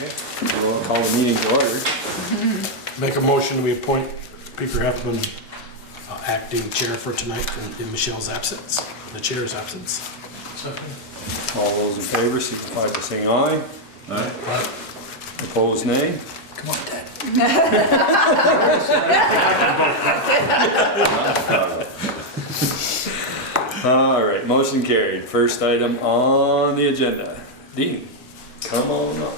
Okay, we'll call the meeting to order. Make a motion, we appoint Peter Heflin acting chair for tonight in Michelle's absence, the chair's absence. All those in favor signify by saying aye. Aye. Opposed, nay. Come on, Ted. All right, motion carried. First item on the agenda. Dean, come on up.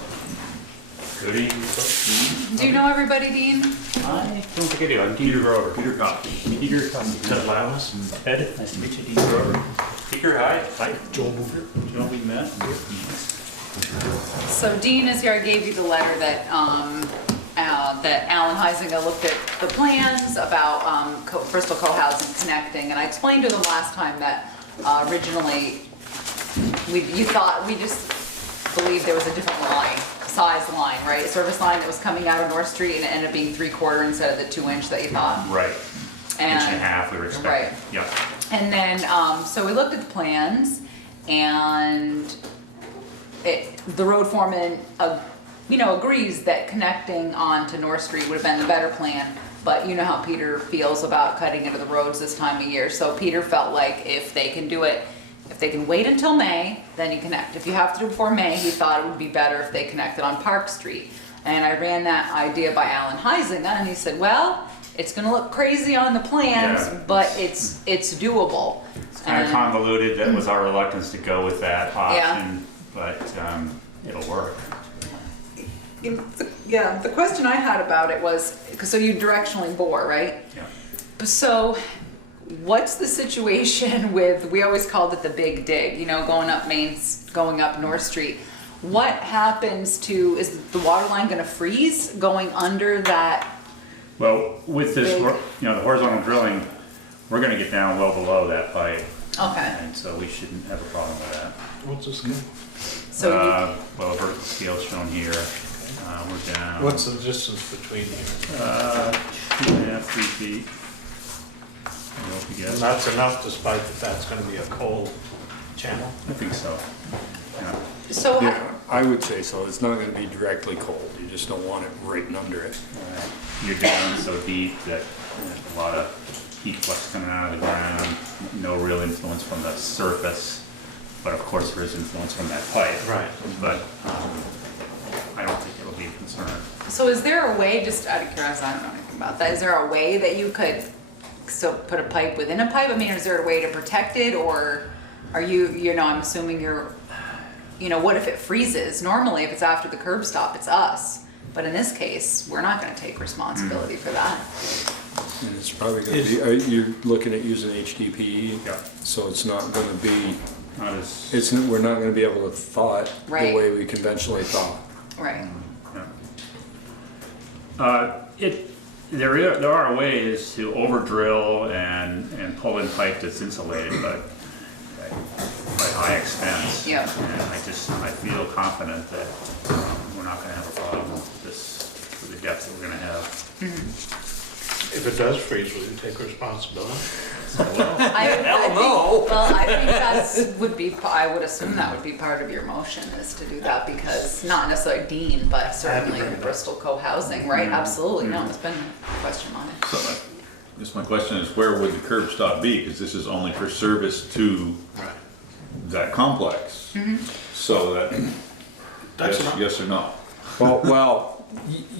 Good evening, folks. Do you know everybody, Dean? I don't think I do. I'm Peter Grover. Peter Coffey. Peter Coffey. Ted Lalas and Ed. Nice to meet you, Dean Grover. Peter, hi. Hi. Joel Booker. Joel, we met. So Dean is here. I gave you the letter that that Alan Heisinger looked at the plans about Bristol co-housing connecting, and I explained to them last time that originally we just believed there was a different size line, right? A service line that was coming out of North Street, and it ended up being 3/4 instead of the 2-inch that you thought. Right. Inch and a half we were expecting. Right. Yep. And then, so we looked at the plans, and the road foreman, agrees that connecting onto North Street would have been the better plan. But you know how Peter feels about cutting into the roads this time of year. So Peter felt like if they can do it, if they can wait until May, then you connect. If you have to do it before May, he thought it would be better if they connected on Park Street. And I ran that idea by Alan Heisinger, and he said, well, it's gonna look crazy on the plans, Yeah. but it's doable. It's kind of convoluted. That was our reluctance to go with that option, but it'll work. Yeah, the question I had about it was, so you directionally bore, right? Yeah. So what's the situation with, we always called it the big dig, going up going up North Street. What happens to, is the water line gonna freeze going under that? Well, with this, the horizontal drilling, we're going to get down well below that pipe. Okay. And so we shouldn't have a problem with that. What's this game? So Well, vertical scale shown here. We're down. What's the distance between here? 2.5, 3 feet. I hope you And guess. that's enough, despite that that's gonna be a cold channel? I think so. Yeah. So Yeah, I would say so. It's not gonna be directly cold. You just don't want it right under it. You're down so deep that there's a lot of heat flux coming out of the ground. No real influence from the surface, but of course there is influence from that pipe. Right. But I don't think it'll be a concern. So is there a way, just out of curiosity, I don't know anything about that, is there a way that you could still put a pipe within a pipe? I mean, is there a way to protect it, or are I'm assuming you're, what if it freezes? Normally, if it's after the curb stop, it's us. But in this case, we're not gonna take responsibility for that. And it's probably gonna be, you're looking at using HDPE. Yeah. So it's not gonna be, Not as, we're not gonna be able to thaw it the Right. way we conventionally thaw. Right. there are ways to over drill and pull in pipe that's insulated, but at quite high expense. Yeah. And I feel confident that we're not gonna have a problem with the depth that we're gonna have. If it does freeze, will you take responsibility? I think I would assume that would be part of your motion, is to do that, because not necessarily Dean, but certainly Bristol co-housing, right? Absolutely, no, it's been a question on it. So I guess my question is, where would the curb stop be? Because this is only for service to that complex. So that, yes or no? Well,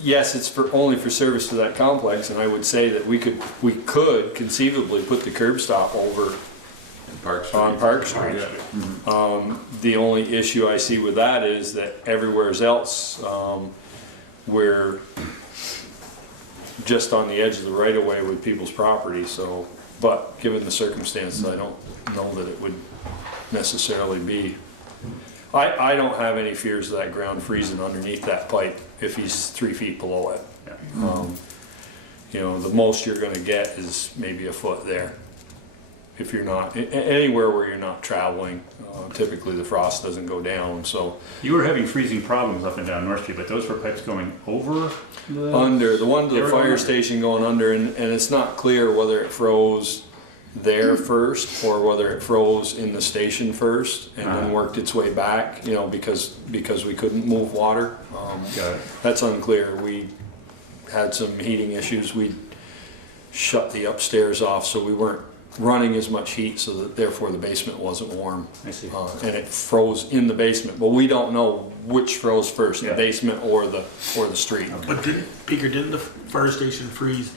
yes, it's only for service to that complex, and I would say that we could conceivably put the curb stop over on Park Street. The only issue I see with that is that everywhere else, we're just on the edge of the right of way with people's property. So, but given the circumstances, I don't know that it would necessarily be. I don't have any fears of that ground freezing underneath that pipe if he's 3 feet below it. The most you're gonna get is maybe a foot there. If you're not, anywhere where you're not traveling, typically the frost doesn't go down, so. You were having freezing problems up and down North Street, but those were pipes going over Under, the one to They the were fire going under. station going under, and it's not clear whether it froze there first, or whether it froze in the station first and then worked its way back, you know, because we couldn't move water. Got it. That's unclear. We had some heating issues. We shut the upstairs off, so we weren't running as much heat, so that therefore the basement wasn't warm. I see. And it froze in the basement, but we don't know which froze first, the Yeah. basement or the street. But didn't the fire station freeze,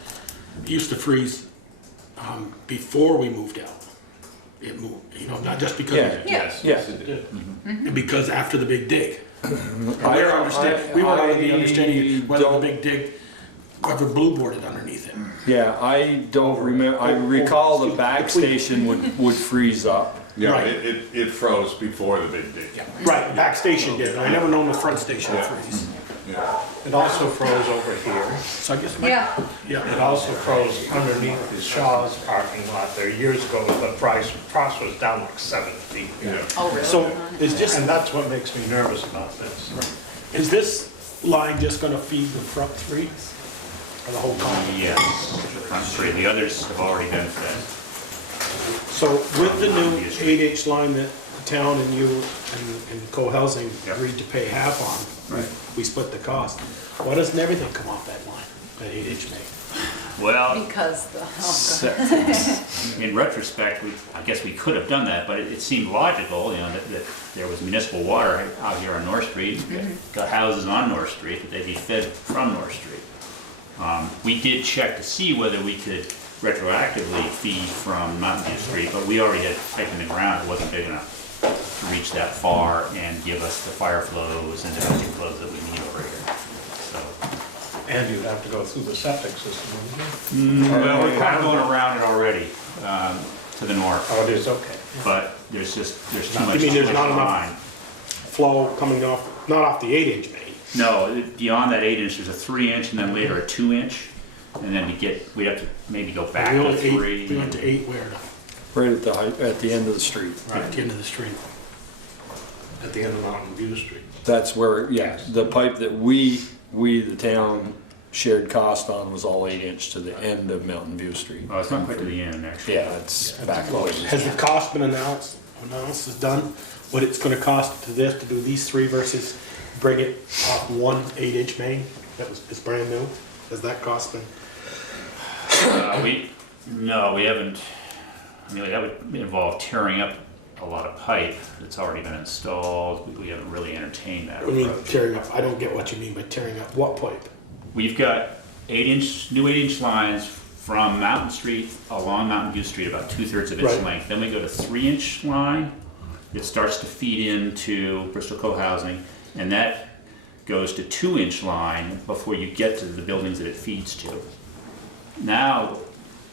it used to freeze before we moved out? It moved, you know, not just because of it. Yes. Yeah. Yes, it did. Because after the big dig. I- We were under the I understanding whether the don't- big dig ever blue boarded underneath it. Yeah, I don't remember, I recall the back station would freeze up. Yeah, Right. it froze before the big dig. Right, the back station did, I never known the front station to Yeah. freeze. Yeah. It also froze over here. So I guess, Yeah, It also froze underneath the Shaw's parking lot there years ago, but frost was down like 7 feet. Yeah. oh, really? so is this, And that's what makes me nervous about this. is this line just gonna feed the front three? Or the whole complex? Yes, the front three. The others have already been fed. So with the new 8H line that the town and you and co-housing Yep. agreed to pay half on, Right. we split the cost. Why doesn't everything come off that line, that 8H main? Well, Because the, oh, in retrospect, I guess we could have done that, but it seemed logical, you know, that there was municipal water out here on North Street, got houses on North Street, that they'd be fed from North Street. We did check to see whether we could retroactively feed from Mountain View Street, but we already had pipe in the ground, it wasn't big enough to reach that far and give us the fire flows and the energy flows that we need over here. So, And you'd have to go through the septic system, wouldn't you? well, we're kind of going around it already, to the north, Oh, it is, okay. but there's too You much. mean there's not enough- line. Flow coming off, not off the 8H main. No, beyond that 8 inch, there's a 3 inch and then later a 2 inch. And then we'd have to maybe go back We to went to 8, 3. we went to 8 where? Right at the end of the street. Right, at the end of the street. At the end of Mountain View Street. That's where, yeah, the pipe that we, the town, shared cost on was all 8 inch to the end of Mountain View Street. Oh, it's not quite to the end, actually. Yeah, it's back a ways. Has the cost been announced, is done? What it's gonna cost to this, to do these three versus bring it off one 8-inch main that was, is brand new? Has that cost been? No, we haven't. I mean, that would involve tearing up a lot of pipe that's already been installed. We haven't really entertained that I mean, approach. tearing up, I don't get what you mean by tearing up what pipe? We've got new 8 inch lines from Mountain Street along Mountain View Street, about 2/3 of its Right. length. Then we go to 3 inch line. It starts to feed into Bristol Co-housing, and that goes to 2 inch line before you get to the buildings that it feeds to. Now,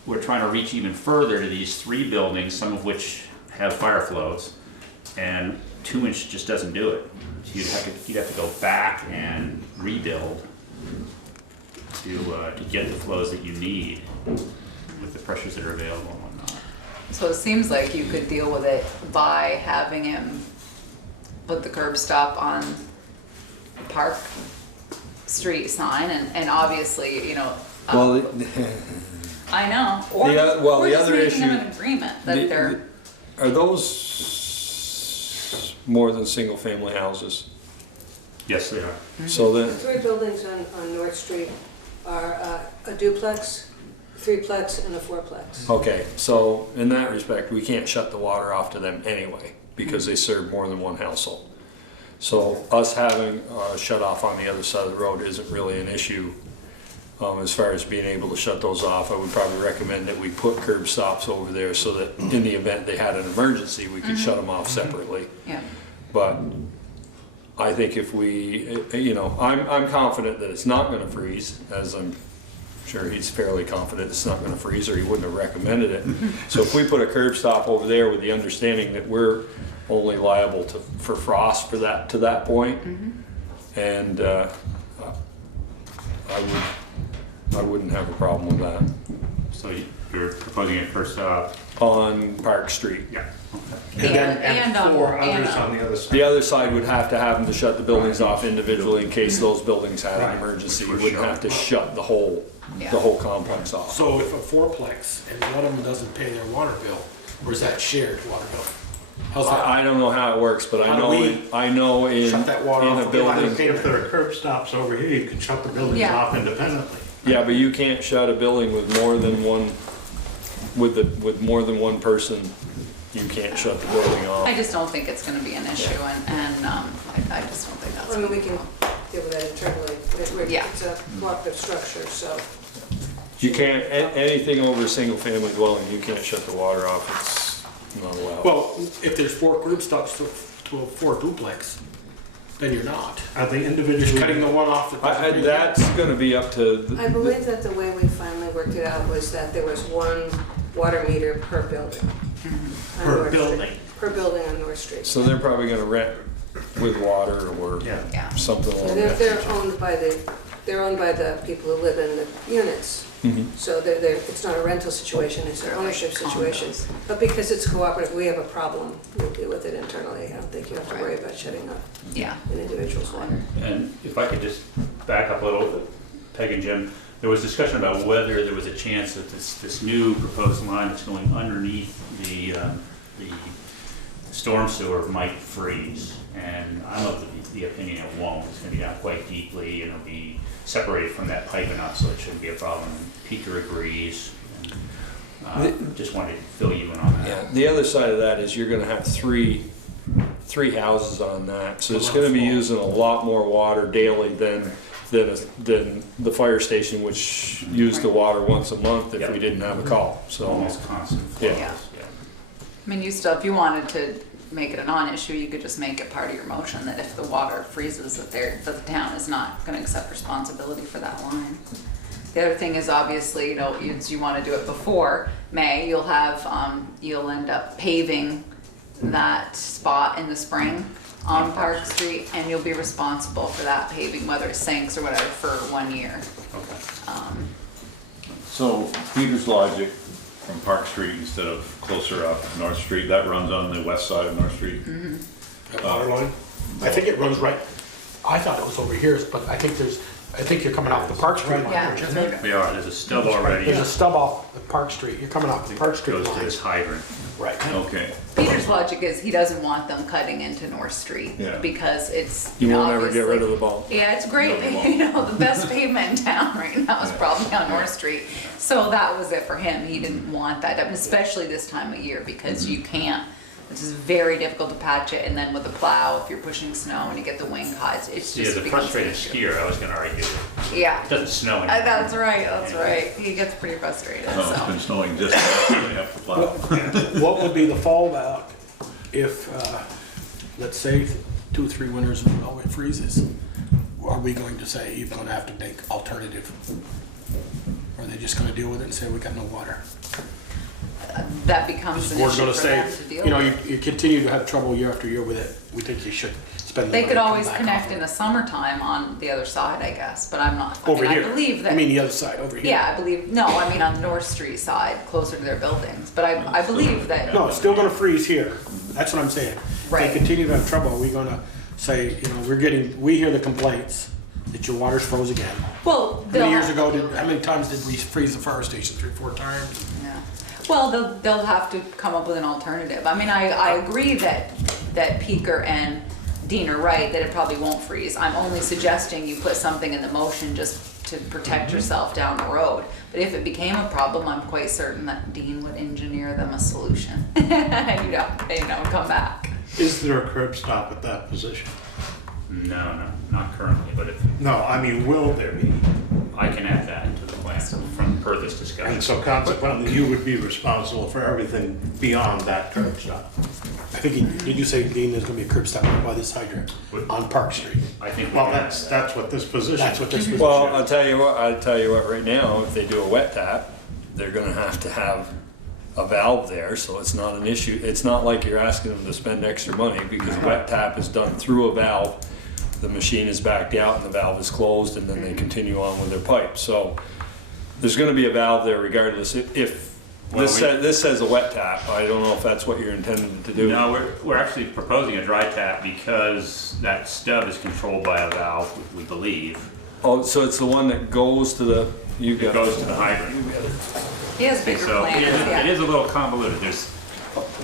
we're trying to reach even further to these 3 buildings, some of which have fire flows, and 2 inch just doesn't do it. So you'd have to go back and rebuild to get the flows that you need with the pressures that are available and whatnot. so it seems like you could deal with it by having him put the curb stop on the Park Street sign and obviously, you know, Well, I know. Or the just other making them issue- an agreement that they're, are those more than single-family houses? Yes, they are. Mm-hmm. So then, 3 buildings on North Street are a duplex, 3-plex, and a 4-plex. okay, so in that respect, we can't shut the water off to them anyway, because they serve more than one household. So us having shut off on the other side of the road isn't really an issue. As far as being able to shut those off, I would probably recommend that we put curb stops over there so that in the event they had an emergency, we could shut them off separately. yeah. But I think if we, you know, I'm confident that it's not gonna freeze, as I'm sure he's fairly confident it's not gonna freeze, or he wouldn't have recommended it. So if we put a curb stop over there with the understanding that we're only liable for frost to that point, and I wouldn't have a problem with that. So you're proposing a curb stop? on Park Street. Yeah. And on- four and others on- on the other side. The other side would have to have them to shut the buildings off individually in case those buildings had an Right. emergency. You For wouldn't sure. have to shut the whole Yeah. complex off. So if a fourplex and one of them doesn't pay their water bill, or is that shared water bill? How's that? I don't know how it works, but How I do know, we I know in shut that water in off a if we want to building, pay If there are curb stops over here, you can shut the buildings Yeah. off independently. yeah, but you can't shut a building with more than one, with more than one person. You can't shut the building I off. just don't think it's gonna be an issue, and I just don't think that's. I mean, we can deal with that internally. Yeah. It's a cooperative structure, so. You can't, anything over a single family dwelling, you can't shut the water off. It's not allowed. Well, if there's four curb stops to a four duplex, then you're not. Are they You're individually? cutting the one off that doesn't pay. That's gonna be up to, I believe that the way we finally worked it out was that there was one water meter per building. on Per North Street. building. Per building on North Street. so they're probably gonna rent with water or Yeah. Yeah. something So along they're, that. they're owned by the people who live in the units. Mhm. So it's not a rental situation, it's an ownership situation. Condos. But because it's cooperative, we have a problem, we'll deal with it internally. I don't think you have to worry about shutting off Yeah. an individual's water. And if I could just back up a little, Peg and Jim, there was discussion about whether there was a chance that this new proposed line that's going underneath the storm sewer might freeze. And I'm of the opinion it won't. It's gonna be down quite deeply and it'll be separated from that pipe enough, so it shouldn't be a problem. Peter agrees. And, just wanted to fill you in on that. Yeah, the other side of that is you're gonna have three houses on that, so it's gonna be using a lot more water daily than the fire station, which used the water once a month if we didn't have a call, so. Almost constant Yeah. flows, Yeah. I mean, you still, if you wanted to make it a non-issue, you could just make it part of your motion that if the water freezes, that the town is not gonna accept responsibility for that line. The other thing is obviously, you know, you wanna do it before May, you'll have, you'll end up paving that spot in the spring on Park Street, and you'll be responsible for that paving, whether it sinks or whatever, for 1 year. Okay. So Peter's logic from Park Street instead of closer up North Street, that runs on the west side of North Street? That water line? I think it runs right, I thought it was over here, but I think you're coming off the Park Street line, Yeah. aren't you? We are, there's a stub already. There's a stub off the Park Street, you're coming off the Park Street Goes to line. this hydrant. Right. Okay, Peter's logic is he doesn't want them cutting into North Street Yeah. because it's, You know, won't ever get obviously- rid of the ball. Yeah, it's great, you know, the best pavement in town right now is probably on North Street. So that was it for him, he didn't want that, especially this time of year, because you can't, it's just very difficult to patch it, and then with the plow, if you're pushing snow and you get the wing cuts, it's See, just as a becomes an frustrated issue. skier, I was gonna argue, Yeah, it doesn't snow anymore. that's right, he gets pretty frustrated, no, it's been so. snowing just enough, we have to plow. What would be the fallback if, let's say, 2-3 winters in a row it freezes? Are we going to say you're gonna have to make alternative? Or are they just gonna deal with it and say we got no water? That becomes an We're issue gonna for say, them to deal you know, with. you continue to have trouble year after year with it, we think you should spend the They money could to come always back connect off in it. the summertime on the other side, I guess, but I'm not, I Over mean, I here. believe that. I mean, the other side, over here. Yeah, I believe, no, I mean on the North Street side, closer to their buildings, but I believe that, No, it's still gonna freeze here, that's what I'm saying. If Right. they continue to have trouble, are we gonna say, you know, we hear the complaints that your water's froze again. well, How they'll. many years ago, how many times did we freeze the fire station? 3-4 times? Yeah. Well, they'll have to come up with an alternative. I mean, I agree that Peaker and Dean are right, that it probably won't freeze. I'm only suggesting you put something in the motion just to protect yourself down the road. But if it became a problem, I'm quite certain that Dean would engineer them a solution. And come back. Is there a curb stop at that position? No, not currently, but if, No, I mean, will there be? I can add that into the plan from per this discussion. And so consequently, you would be responsible for everything beyond that curb stop. I think, did you say, Dean, there's gonna be a curb stop by this hydrant on Park Street? I think we Well, can add that's that. what this position. That's what this was. Well, I'll tell you what, right now, if they do a wet tap, they're gonna have to have a valve there, so it's not an issue. It's not like you're asking them to spend extra money, because wet tap is done through a valve. The machine is backed out and the valve is closed, and then they continue on with their pipe. So there's gonna be a valve there regardless. If this says a wet tap, I don't know if that's what you're intending to do. No, we're actually proposing a dry tap because that stub is controlled by a valve, we believe. Oh, so it's the one that goes to the, you It got goes to the hydrant. He has bigger So plans, it yeah. is a little convoluted. There's,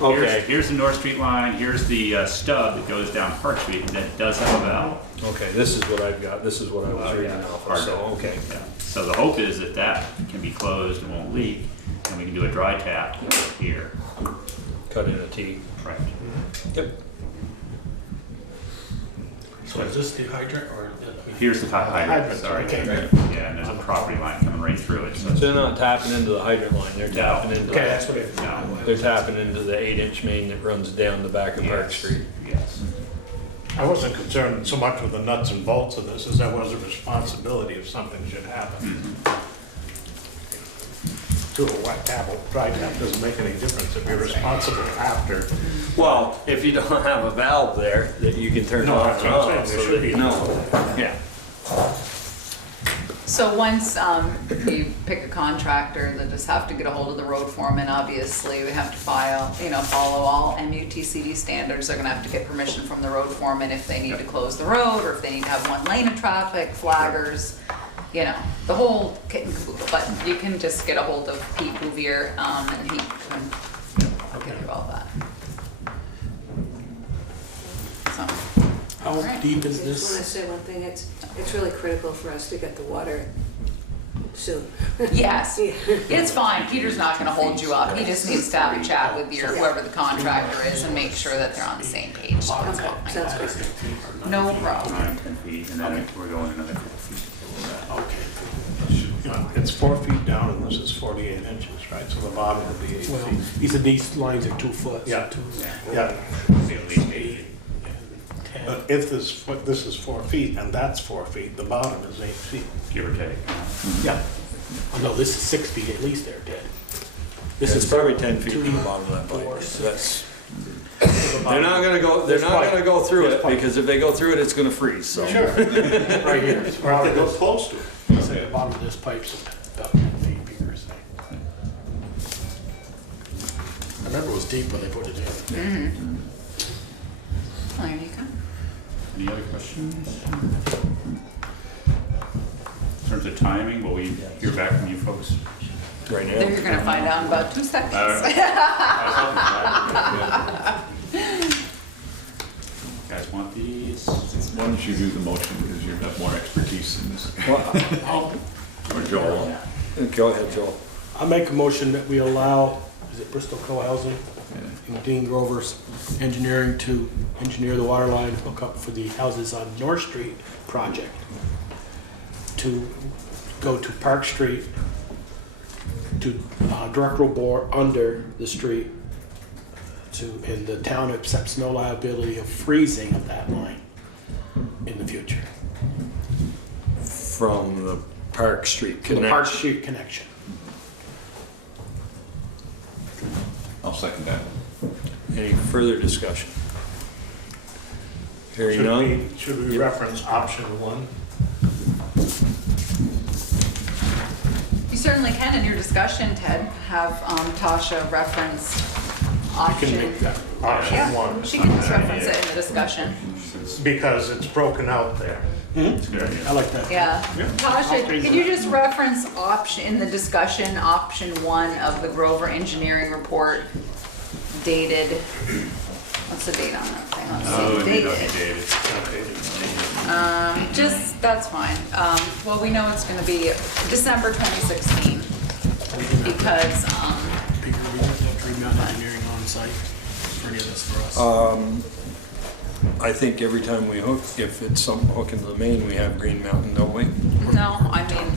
Okay. here's the North Street line, here's the stub that goes down Park Street, and that does have a valve. Okay, this is what I've got, this is what I was reading off of, so, okay. Yeah. So the hope is that that can be closed and won't leak, and we can do a dry tap here. Cut in a T. Right. Yep. So is this the hydrant or? Here's the top hydrant, Hydrant, sorry. okay. Yeah, and there's a property line coming right through it, so. So they're not tapping into the hydrant line, they're tapping into, Okay, that's what it. No. they're tapping into the 8-inch main that runs down the back of Park Yes, Street. yes. I wasn't concerned so much with the nuts and bolts of this, as that was a responsibility if something should happen. To a wet tap or dry tap doesn't make any difference if you're responsible after. Well, if you don't have a valve there that you can turn No, off that's and what I'm on, saying, there so should that be. you know. Yeah. So once you pick a contractor, they just have to get a hold of the road foreman, obviously, we have to follow all MUTCD standards. They're gonna have to get permission from the road foreman if they need to close the road, or if they need to have one lane of traffic, flaggers, the whole kit and caboodle. But you can just get a hold of Pete Bouvier, and he can get you all that. So, How Right. deep is I just wanna this? say one thing, it's really critical for us to get the water soon. yes, Yeah. it's fine, Peter's not gonna hold you up, he just needs to have a chat with whoever the contractor is and make sure that they're on the same page. So it's Okay, fine. sounds good. No problem. 10 feet, and then we're going another couple feet. It's 4 feet down and this is 48 inches, right? So the bottom will be 8 Well, feet. he said these lines are 2 foot. so Yeah. two- Yeah. At least 8. But if this is 4 feet and that's 4 feet, the bottom is 8 feet. Give or take. Yeah. Oh, no, this is 6 feet at least there, Ted. This It's is probably 10 feet 2, from the bottom of that 4, pipe. 6. That's, they're not gonna go through it, because if they go through it, it's gonna freeze, so. Sure. Right here. Well, it goes close to it. Say the bottom of this pipe's about 10 feet bigger, say. I remember it was deep when they put it in. There you go. Any other questions? In terms of timing, will we hear back from you folks? Right now. You're gonna find out in about 2 seconds. Guys want these? Why don't you do the motion, because you have more expertise in this, Well, or Joel? go ahead, Joel. I make a motion that we allow, is it Bristol Co-Housing? And Dean Grover's engineering to engineer the water line hookup for the houses on North Street project to go to Park Street, to directional bore under the street, and the town accepts no liability of freezing of that line in the future. From the Park Street For the Park connection. Street connection. I'll second that. Any further discussion? Hearing none? Should we reference option 1? You certainly can in your discussion, Ted, have Tasha reference You option. can make that. Option Yeah, 1. she can just reference it in the discussion. Because it's broken out there. It's a good idea. I like that. Yeah. Yeah. Tasha, can you just reference option, in the discussion, option 1 of the Grover Engineering Report dated, what's the date on that thing? Let's Oh, see, it may not be dated. dated. Just, that's fine. Well, we know it's gonna be December 2016, because, Peter, we have Green Mountain Engineering on site for any of this for us. I think every time we hook, if it's some hook into the main, we have Green Mountain, don't we? no, I mean,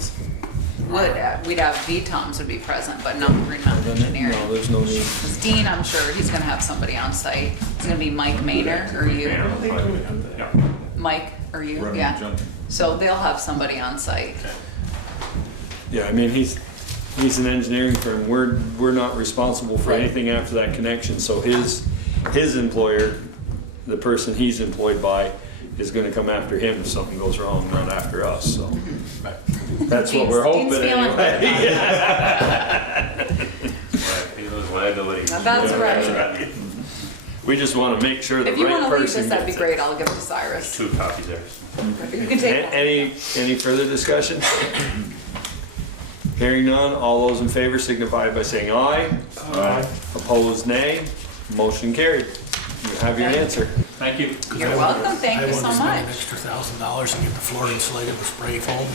we'd have VTOMs would be present, but not Green Mountain Engineering. No, there's no need. 'Cause Dean, I'm sure he's gonna have somebody on site. It's gonna be Mike Maynor, or you, Yeah. Mike, or you, Running, yeah. jumping. So they'll have somebody on site. Yeah, I mean, he's an engineering firm. We're not responsible for anything after that connection, so his employer, the person he's employed by, is gonna come after him if something goes wrong, not after us, so. That's what we're hoping Dean's feeling good anyway. about it. Liability. That's right. We just wanna make sure the If you right wanna leave person this, that'd be gets it. great, I'll give it to Cyrus. 2 copies there. You can take one. Any further discussion? Hearing none, all those in favor signify by saying aye. Aye. Opposed, nay. Motion carried. You have your answer. Thank you. You're welcome, thank you so I wanted to spend an much. extra $1,000 and get the floor insulated with spray foam.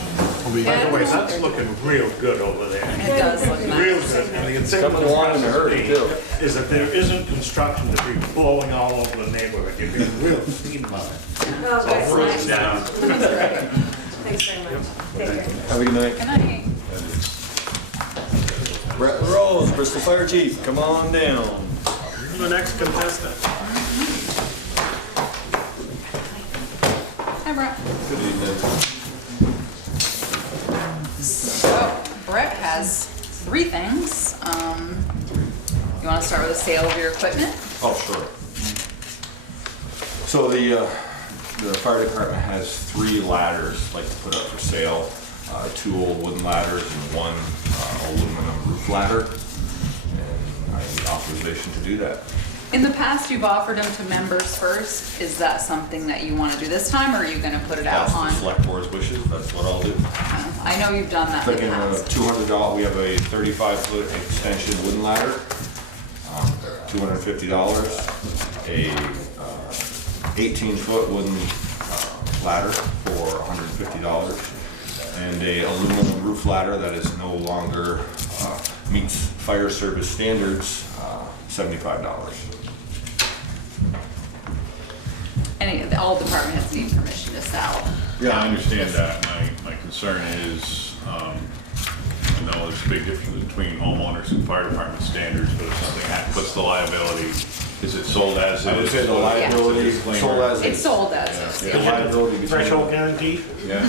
We'll be- Yeah. By the way, that's looking real good over there. It does look Real nice. good. And the thing Coming with along in a hurry, too. Is that there isn't construction to be blowing all over the neighborhood. You're being real clean about it. Oh, that's nice. Down. Thanks very much. Take care. Have a good night. Good night. Brett Rose, Bristol Fire Chief, come on down. The next contestant. Hi, Brett. Good evening. So, Brett has 3 things. You wanna start with the sale of your equipment? Oh, sure. So the fire department has 3 ladders like to put up for sale. 2 old wooden ladders and 1 aluminum roof ladder. And I need authorization to do that. In the past, you've offered them to members first. Is that something that you wanna do this time, or are you gonna put it out That's on? the select board's wishes, that's what I'll do. I know you've done that in Thinking the of past. $200, we have a 35-foot extension wooden ladder, $250. A 18-foot wooden ladder for $150. And a aluminum roof ladder that is no longer meets fire service standards, $75. All department heads need permission to sell. Yeah, I understand that. My concern is, I know there's a big difference between homeowners and fire department standards, but if something puts the liability, is it sold as is? I would say the liability sold as It's is. sold as is. The liability between, Threshold guarantee? Yeah.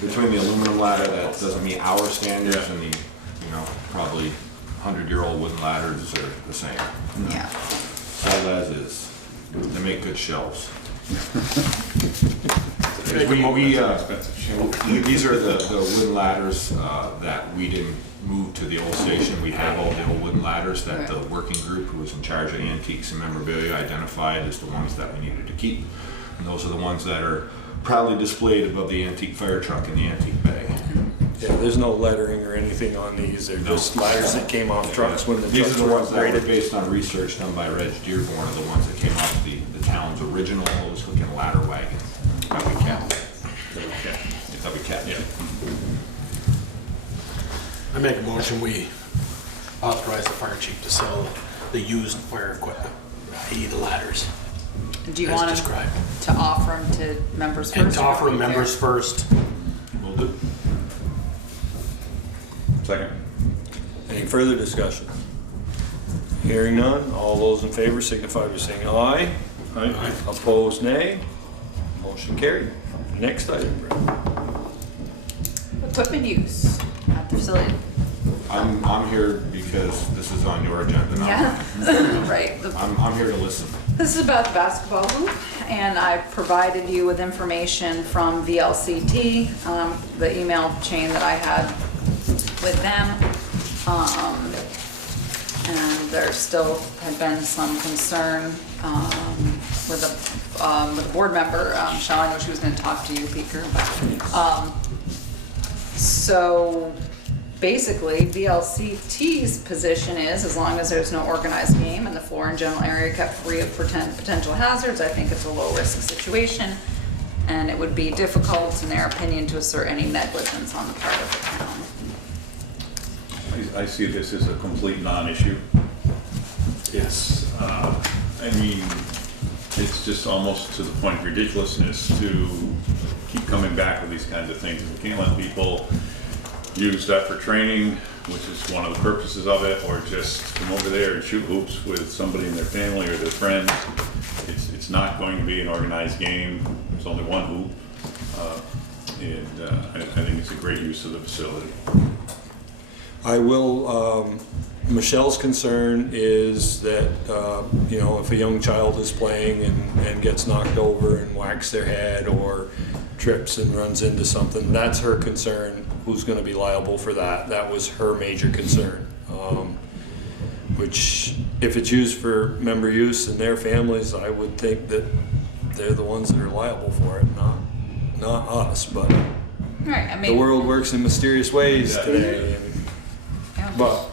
between the aluminum ladder that doesn't meet our standards and the, probably 100-year-old wooden ladders are the same. Yeah. Sold as is. They make good shelves. Make a These are the wooden ladders that we didn't move to the old station. We have all the old wooden ladders that the working group who was in charge of antiques and memorabilia identified as the ones that we needed to keep. And those are the ones that are proudly displayed above the antique fire truck in the antique bay. Yeah, there's no lettering or anything on these, they're just ladders that came off trucks when the These trucks are the were ones that were upgraded. based on research done by Reg Dearborn, are the ones that came off the town's original hose hook and ladder wagon. That we kept. That we kept. Yeah. I make a motion, we authorize the fire chief to sell the used fire equipment, i.e. the ladders, Do you as want to described. offer them to members first? And to or offer leave it there? members first. Will do. Second. Any further discussion? Hearing none, all those in favor signify by saying aye. Aye. Opposed, nay. Motion carried. Next item, Brett. Equipment use at the facility. I'm here because this is on your agenda now. Yeah, right. I'm here to listen. This is about the basketball hoop, and I provided you with information from VLCT, the email chain that I had with them. And there still had been some concern with a board member, Sean, I know she was gonna talk to you, Peter. So basically, VLCT's position is, as long as there's no organized game and the floor and general area kept free of potential hazards, I think it's a low-risk situation. And it would be difficult, in their opinion, to assert any negligence on the part of the town. I see this as a complete non-issue. Yes. I mean, it's just almost to the point of ridiculousness to keep coming back with these kinds of things. We can't let people use that for training, which is one of the purposes of it, or just come over there and shoot hoops with somebody in their family or their friends. It's not going to be an organized game. There's only one hoop. I think it's a great use of the facility. I will, Michelle's concern is that, you know, if a young child is playing and gets knocked over and whacks their head or trips and runs into something, that's her concern. Who's gonna be liable for that? That was her major concern. Which, if it's used for member use and their families, I would think that they're the ones that are liable for it, not us, but Right, I the mean, world works in mysterious ways today. yeah. But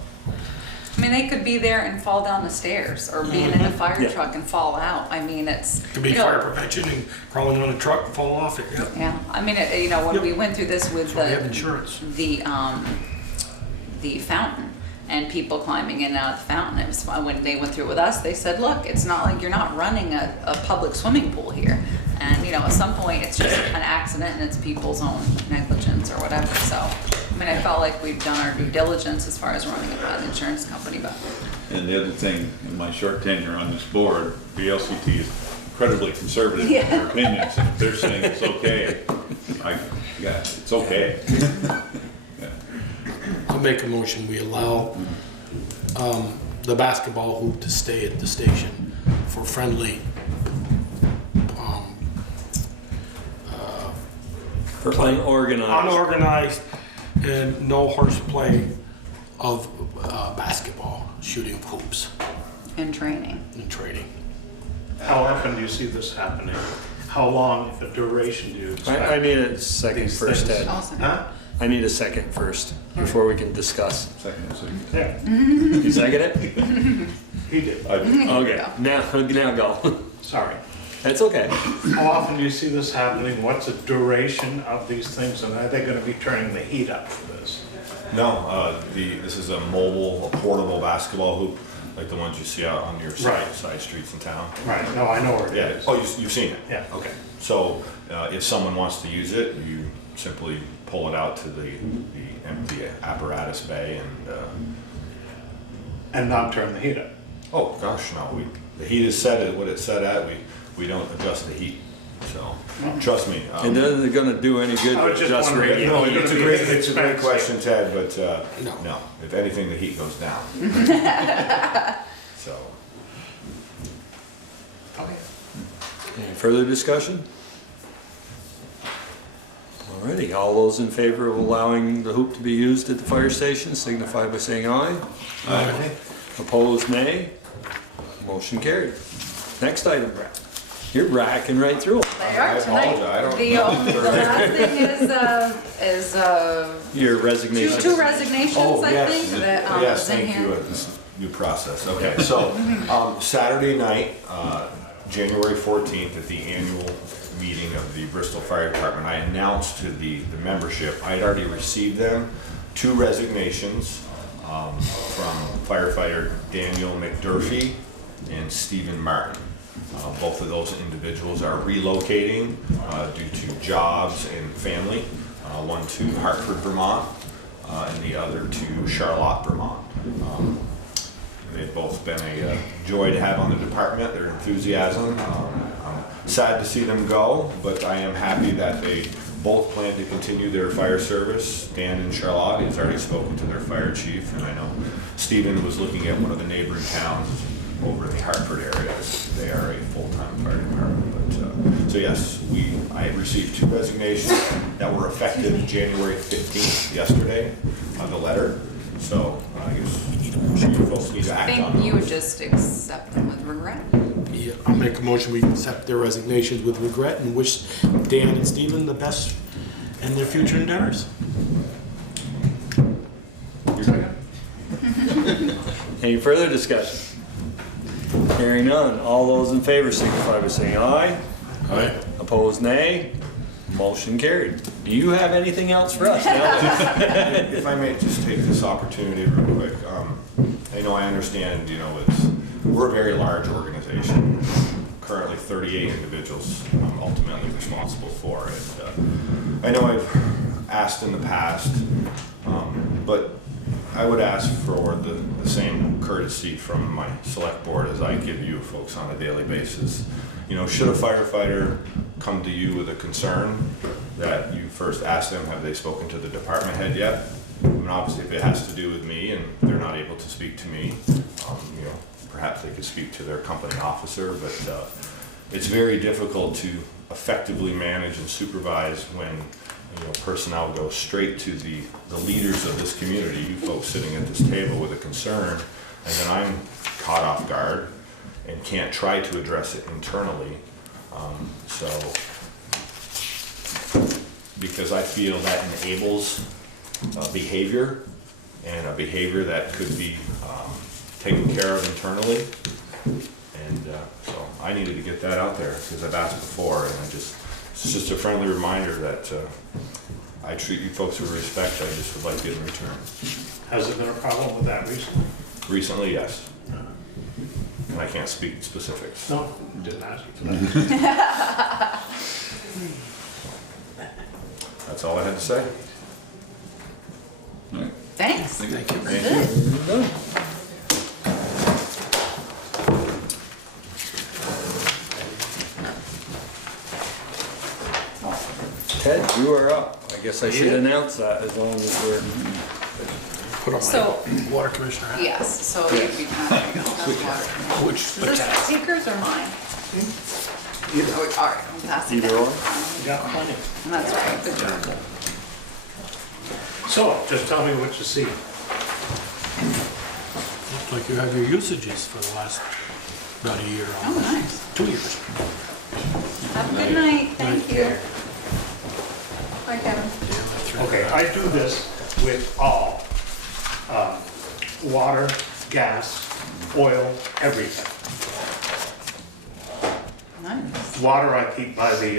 I mean, they could be there and fall down the stairs, or being in a fire Yeah. truck and fall out. I mean, it's. Could be you know, fire prevention and crawling on a truck and fall off it, yeah. Yeah, I mean, you know, when Yep. we went through this with So we have insurance. the fountain and people climbing in and out of the fountain, it was fun. When they went through it with us, they said, look, it's not like you're not running a public swimming pool here. And, you know, at some point, it's just an accident and it's people's own negligence or whatever. So, I mean, I felt like we've done our due diligence as far as running it by an insurance company, but. And the other thing, in my short tenure on this board, the LCT is incredibly conservative in Yeah. their opinions. And if they're saying it's okay, yeah, it's okay. Yeah. I'll make a motion, we allow the basketball hoop to stay at the station for friendly, for unorganized, unorganized and no horseplay of basketball, shooting of hoops In training. and trading. How often do you see this happening? How long, the duration do you expect? I need a second These first, things. Ted. Awesome. Huh? I need a second first before we can discuss. Second, Yeah, You second it? he did. Okay, now go. Sorry. That's okay. How often do you see this happening? What's the duration of these things? And are they gonna be turning the heat up for this? No, this is a mobile, a portable basketball hoop, like the ones you see out on your Right. side streets in town. Right, no, I know where it Yeah, is. oh, you've seen it? Yeah. Okay, so if someone wants to use it, you simply pull it out to the empty apparatus bay and, And not turn the heat up. oh gosh, no, the heat is set at what it's set at, we don't adjust the heat, so, trust me. And then they're gonna do any good I was to just adjust wondering, radio. No, It's it's a gonna great, be it's a great expensive. question, Ted, but, No. no, if anything, the heat goes down. So, Any further discussion? Alrighty, all those in favor of allowing the hoop to be used at the fire station signify by saying aye. Aye. Opposed, nay. Motion carried. Next item, Brad. You're racking right through them. They are I tonight. apologize, I don't The last thing is Your resignation. two resignations, Oh, I yes. think, that Yes, is in thank here. you. This is a new process. Okay, so Saturday night, January 14th, at the annual meeting of the Bristol Fire Department, I announced to the membership, I had already received them, 2 resignations from firefighter Daniel McDurphy and Stephen Martin. Both of those individuals are relocating due to jobs and family. One to Hartford, Vermont, and the other to Charlotte, Vermont. They've both been a joy to have on the department, their enthusiasm. I'm sad to see them go, but I am happy that they both plan to continue their fire service. Dan in Charlotte, he's already spoken to their fire chief, and I know Stephen was looking at one of the neighboring towns over in the Hartford area. They are a full-time fire department. But, so yes, I received 2 resignations that were effective January 15th, yesterday, the letter. So I guess you folks need to I act on think those. you would just accept them with regret. Yeah, I'll make a motion, we accept their resignations with regret and wish Dan and Stephen the best in their future endeavors. Any further discussion? Hearing none, all those in favor signify by saying aye. Aye. Opposed, nay. Motion carried. Do you have anything else for us? If I may just take this opportunity real quick, I understand, we're a very large organization, currently 38 individuals I'm ultimately responsible for it. I know I've asked in the past, but I would ask for the same courtesy from my select board as I give you folks on a daily basis. Should a firefighter come to you with a concern, that you first ask them, have they spoken to the department head yet? I mean, obviously, if it has to do with me and they're not able to speak to me, you know, perhaps they could speak to their company officer, but it's very difficult to effectively manage and supervise when, you know, personnel goes straight to the leaders of this community, you folks sitting at this table with a concern, and then I'm caught off guard and can't try to address it internally. Because I feel that enables behavior, and a behavior that could be taken care of internally. And so I needed to get that out there because I've asked before, and it's just a friendly reminder that I treat you folks with respect. I just would like it in return. Has there been a problem with that recently? Recently, yes. And I can't speak specifics. No, didn't ask you for that. That's all I had to say. Thanks. Thank you. Good. Ted, you are up. I guess I should announce that as long as we're, Put on So- my water commissioner hat. Yes, so you can have water. Which, Is this Seeker's or mine? Oh, all right, I'll pass it Either down. or. You got plenty. That's right, good job. So, just tell me what you see. looks like you have your usages for the last about a year, Oh, nice. 2 years. Have a good night, thank you. Bye, Kevin. Yeah, that's right. Okay, I do this with all, water, gas, oil, everything. Nice. Water I keep by the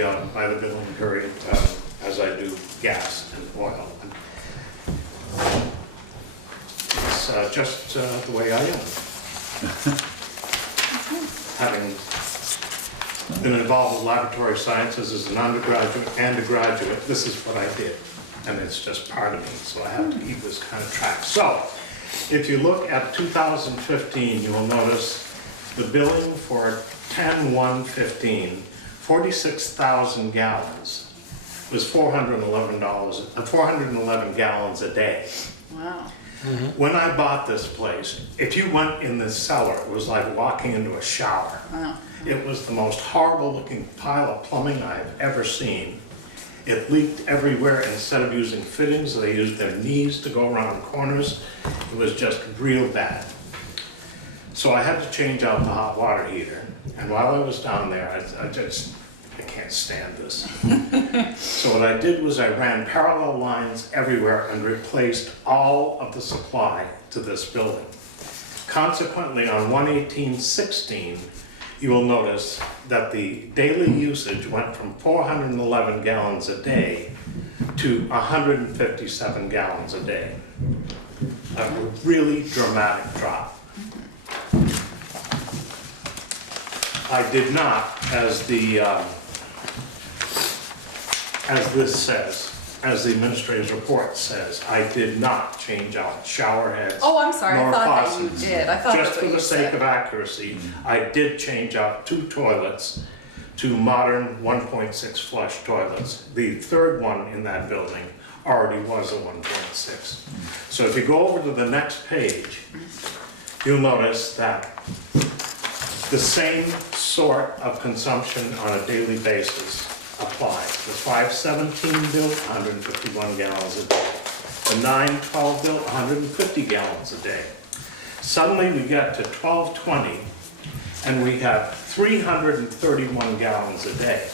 billing period, as I do gas and oil. It's just the way I am. Having been involved with laboratory sciences as an undergraduate and a graduate, this is what I did. And it's just part of me, so I have to keep this kind of track. So, if you look at 2015, you will notice the billing for 10/1/15, 46,000 gallons was $411 gallons a day. Wow. When I bought this place, if you went in the cellar, it was like walking into a shower. Wow. It was the most horrible looking pile of plumbing I've ever seen. It leaked everywhere. Instead of using fittings, they used their knees to go around corners. It was just real bad. So I had to change out the hot water heater. And while I was down there, I can't stand this. So what I did was I ran parallel lines everywhere and replaced all of the supply to this building. Consequently, on 1/18/16, you will notice that the daily usage went from 411 gallons a day to 157 gallons a day. A really dramatic drop. I did not, as this says, as the administrator's report says, I did not change out shower heads. Oh, I'm sorry, I nor thought that you faucets. did. I thought Just that's for what the you sake of said. accuracy, I did change out 2 toilets to modern 1.6 flush toilets. The third one in that building already was a 1.6. So if you go over to the next page, you'll notice that the same sort of consumption on a daily basis applies. The 517 built 151 gallons a day. The 912 built 150 gallons a day. Suddenly we get to 1220 and we have 331 gallons a day.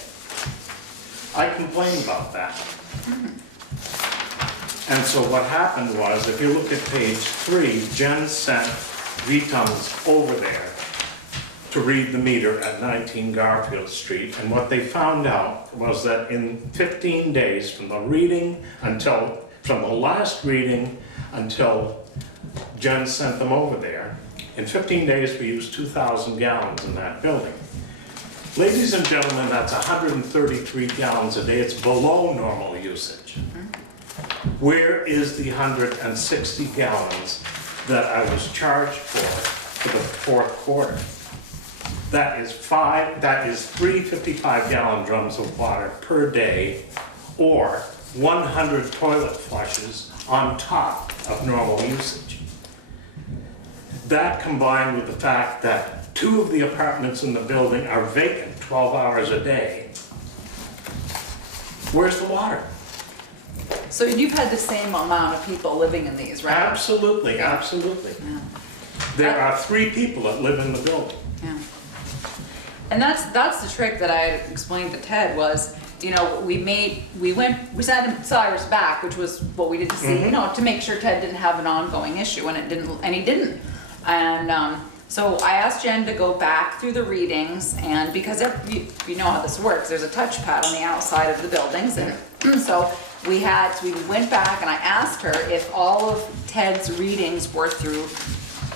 I complained about that. And so what happened was, if you look at page 3, Jen sent VTUMs over there to read the meter at 19 Garfield Street, and what they found out was that in 15 days from the last reading until Jen sent them over there, in 15 days we used 2,000 gallons in that building. Ladies and gentlemen, that's 133 gallons a day. It's below normal usage. Where is the 160 gallons that I was charged for the fourth quarter? That is 3 55-gallon drums of water per day, or 100 toilet flushes on top of normal usage. That combined with the fact that 2 of the apartments in the building are vacant 12 hours a day. Where's the water? So you've had the same amount of people living in these, right? Absolutely, absolutely. Yeah. There are 3 people that live in the building. Yeah. And that's the trick that I explained to Ted was, you know, we sent Cyrus back, which was what we did to see, you know, to make sure Ted didn't have an ongoing issue, and he didn't. And so I asked Jen to go back through the readings, and because you know how this works, there's a touchpad on the outside of the buildings, and so we went back and I asked her if all of Ted's readings were through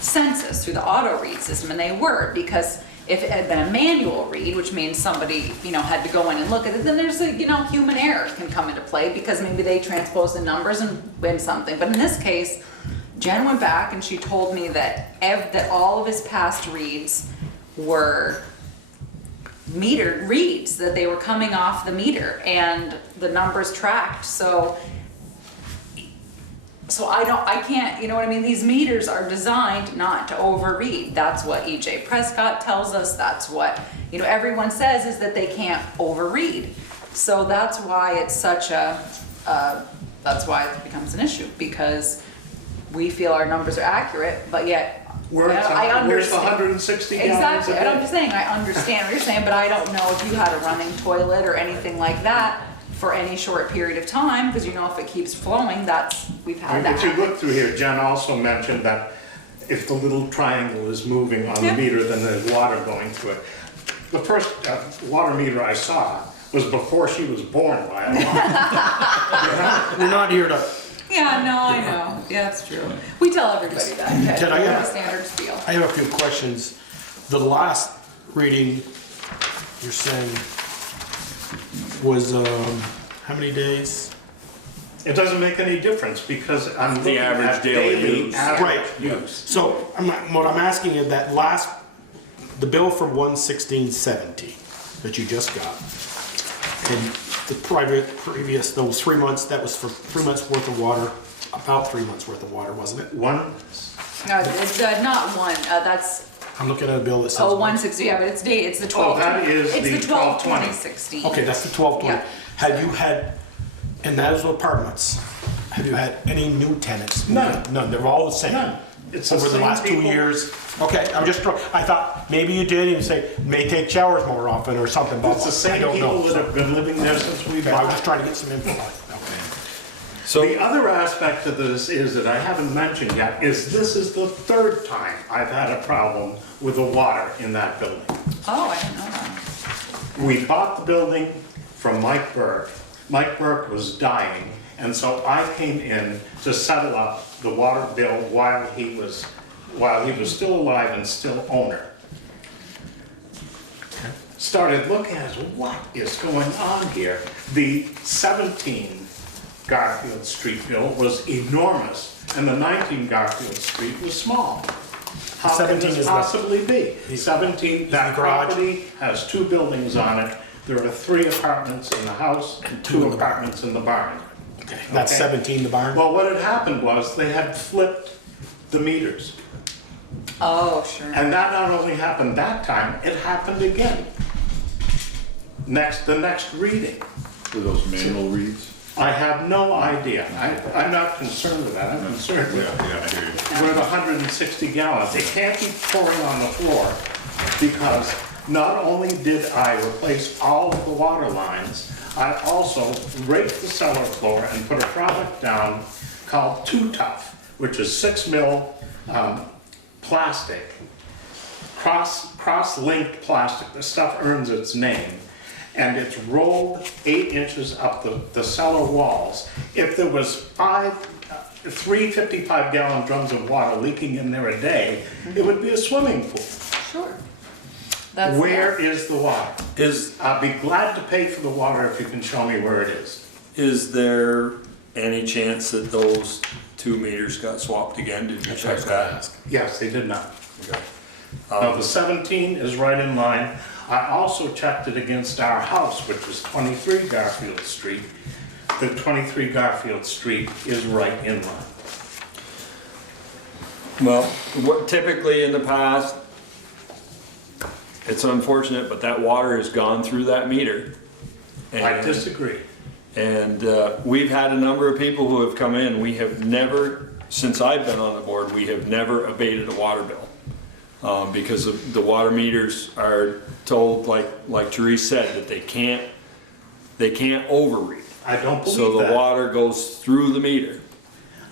census, through the auto read system, and they were, because if it had been a manual read, which means somebody, you know, had to go in and look at it, then there's a, you know, human error can come into play because maybe they transposed the numbers and win something. But in this case, Jen went back and she told me that that all of his past reads were metered reads, that they were coming off the meter and the numbers tracked. So I can't, you know what I mean? These meters are designed not to overread. That's what E.J. Prescott tells us. That's what, you know, everyone says is that they can't overread. So that's why it's such that's why it becomes an issue, because we feel our numbers are accurate, but yet Where's the 160 gallons exactly. a day? I'm just saying, I understand what you're saying, but I don't know if you had a running toilet or anything like that for any short period of time, because you know if it keeps flowing, we've had that If you happen. look through here, Jen also mentioned that if the little triangle is moving on the Yeah. meter, then there's water going through it. The first water meter I saw was before she was born by a lot. We're not here to, Yeah, no, I know. Yeah, that's true. We tell everybody that. Ted, I got- the standard spiel. I have a few questions. The last reading, you're saying, was, how many days? It doesn't make any difference because I'm The looking average at daily daily use. average Right. use. So, what I'm asking is that the bill for 11617 that you just got, and the previous, those 3 months, that was for 3 months worth of water, about 3 months worth of water, wasn't it? One, No, it's not one, that's, I'm looking at a bill that says. 160, yeah, but it's the 12. that is it's the 12/20. 2016. Okay, that's the 1220. Yeah. Have you had, and those apartments, have you had any new tenants? None. None, they're all the same? None. It's the Over the same last 2 people. years? Okay, I thought maybe you did, and say, may take showers more often or something, but it's the I same don't people know. that have been living there since we Okay, I was bought. just trying to get some info on it. Okay. So, The other aspect of this is that I haven't mentioned yet, is this is the 3rd time I've had a problem with the water in that building. Oh, I didn't know that. We bought the building from Mike Burke. Mike Burke was dying, and so I came in to settle up the water bill while he was still alive and still owner. Started looking at what is going on here. The 17 Garfield Street bill was enormous, and the 19 Garfield Street was small. How can 17 this is the- possibly be? 17, that the garage? property has 2 buildings on it. There are 3 apartments in the house and 2 apartments in the barn. Okay, that's Okay. 17, the barn? Well, what had happened was they had flipped the meters. Oh, sure. And that not only happened that time, it happened again. The next reading. For those manual reads? I have no idea. I'm not concerned with that. I'm concerned with Yeah, I hear you. with 160 gallons. It can't be pouring on the floor because not only did I replace all of the water lines, I also raked the cellar floor and put a product down called 2-Tough, which is 6 mil plastic, cross-linked plastic. The stuff earns its name. And it's rolled 8 inches up the cellar walls. If there was 3 55-gallon drums of water leaking in there a day, it would be a swimming pool. Sure. Where is the water? is I'll be glad to pay for the water if you can show me where it is. there any chance that those 2 meters got swapped again? Did you check that? Yes, they did not. Okay. Now, the 17 is right in line. I also checked it against our house, which is 23 Garfield Street. the 23 Garfield Street is right in line. Well, what typically in the past, it's unfortunate, but that water has gone through that meter. I And- disagree. And we've had a number of people who have come in, we have never, since I've been on the board, we have never abated a water bill. Because the water meters are told, like Therese said, that they can't overread. I don't So believe the that. water goes through the meter.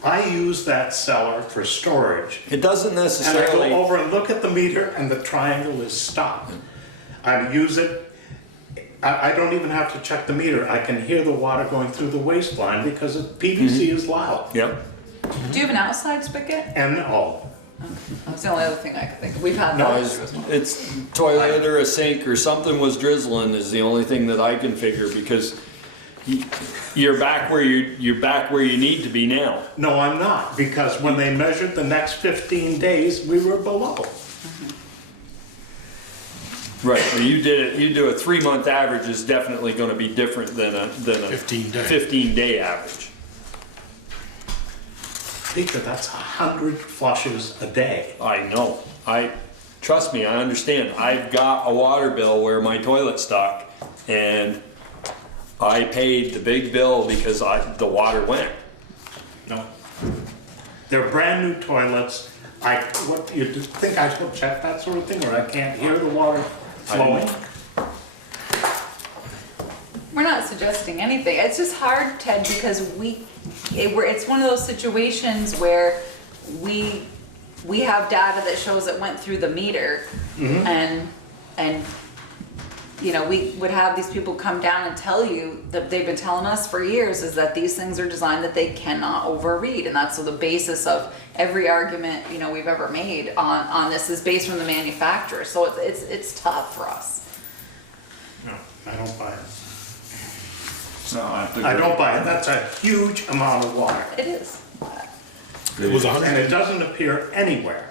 I use that cellar for storage. It doesn't And I necessarily. go over and look at the meter and the triangle is stopped. I use it, I don't even have to check the meter. I can hear the water going through the waste line because PVC is loud. Yep. Do you have an outside spigot? NO. That's the only other thing I could think of. We've had No, that it's, issue as well. it's toilet or a sink or something was drizzling is the only thing that I can figure because you're back where you're back where you need to be now. No, I'm not, because when they measured the next 15 days, we were below. Right, well, you do a 3-month average is definitely gonna be different than a 15-day. 15-day average. Peter, that's 100 flushes a day. I know, trust me, I understand. I've got a water bill where my toilet's stuck and I paid the big bill because the water went. No. They're brand new toilets. What, you think I should check that sort of thing, or I can't hear the water flowing? We're not suggesting anything. It's just hard, Ted, because it's one of those situations where we have data that shows it went through the meter, and you know, we would have these people come down and tell you that they've been telling us for years is that these things are designed that they cannot overread, and that's the basis of every argument, you know, we've ever made on this is based from the manufacturer. So it's tough for us. No, I don't buy it. No, I don't buy it. That's a huge amount of water. It is. It was And 100. it doesn't appear anywhere.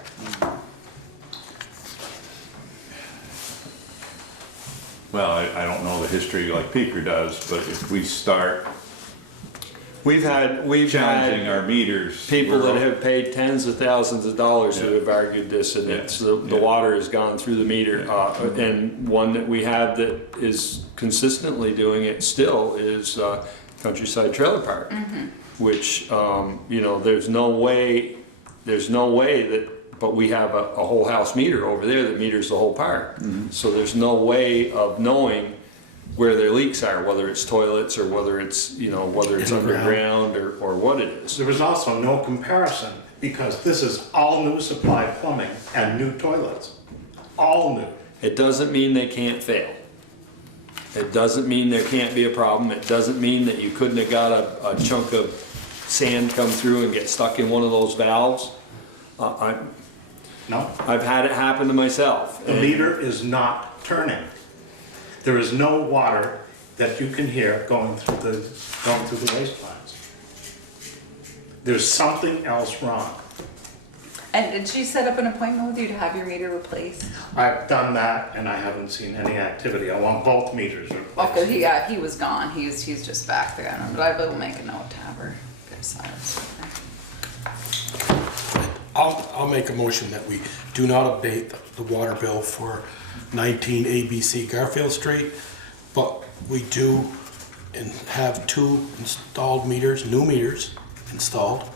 Well, I don't know the history like Peter does, but if we start We've had challenging our meters. people that we're- have paid tens of thousands of dollars who Yeah. have argued this, and Yeah. it's the Yeah. water has gone through the meter. And one that we have that is consistently doing it still is Countryside Trailer Park, which you know, there's no way that. But we have a whole house meter over there that meters the whole park. So there's no way of knowing where their leaks are, whether it's toilets or whether it's, you know, whether it's Underground. underground or what it is. There was also no comparison, because this is all new supply plumbing and new toilets. All new. It doesn't mean they can't fail. It doesn't mean there can't be a problem. It doesn't mean that you couldn't have got a chunk of sand come through and get stuck in one of those valves. No, I've had it happen to myself. the and- meter is not turning. There is no water that you can hear going through the waste lines. There's something else wrong. And did she set up an appointment with you to have your meter replaced? I've done that and I haven't seen any activity. I want both meters Oh, cause replaced. he was gone. He's just back there. But I will make a note to have her get silence. I'll make a motion that we do not abate the water bill for 19 ABC Garfield Street, but we do have 2 installed meters, new meters installed,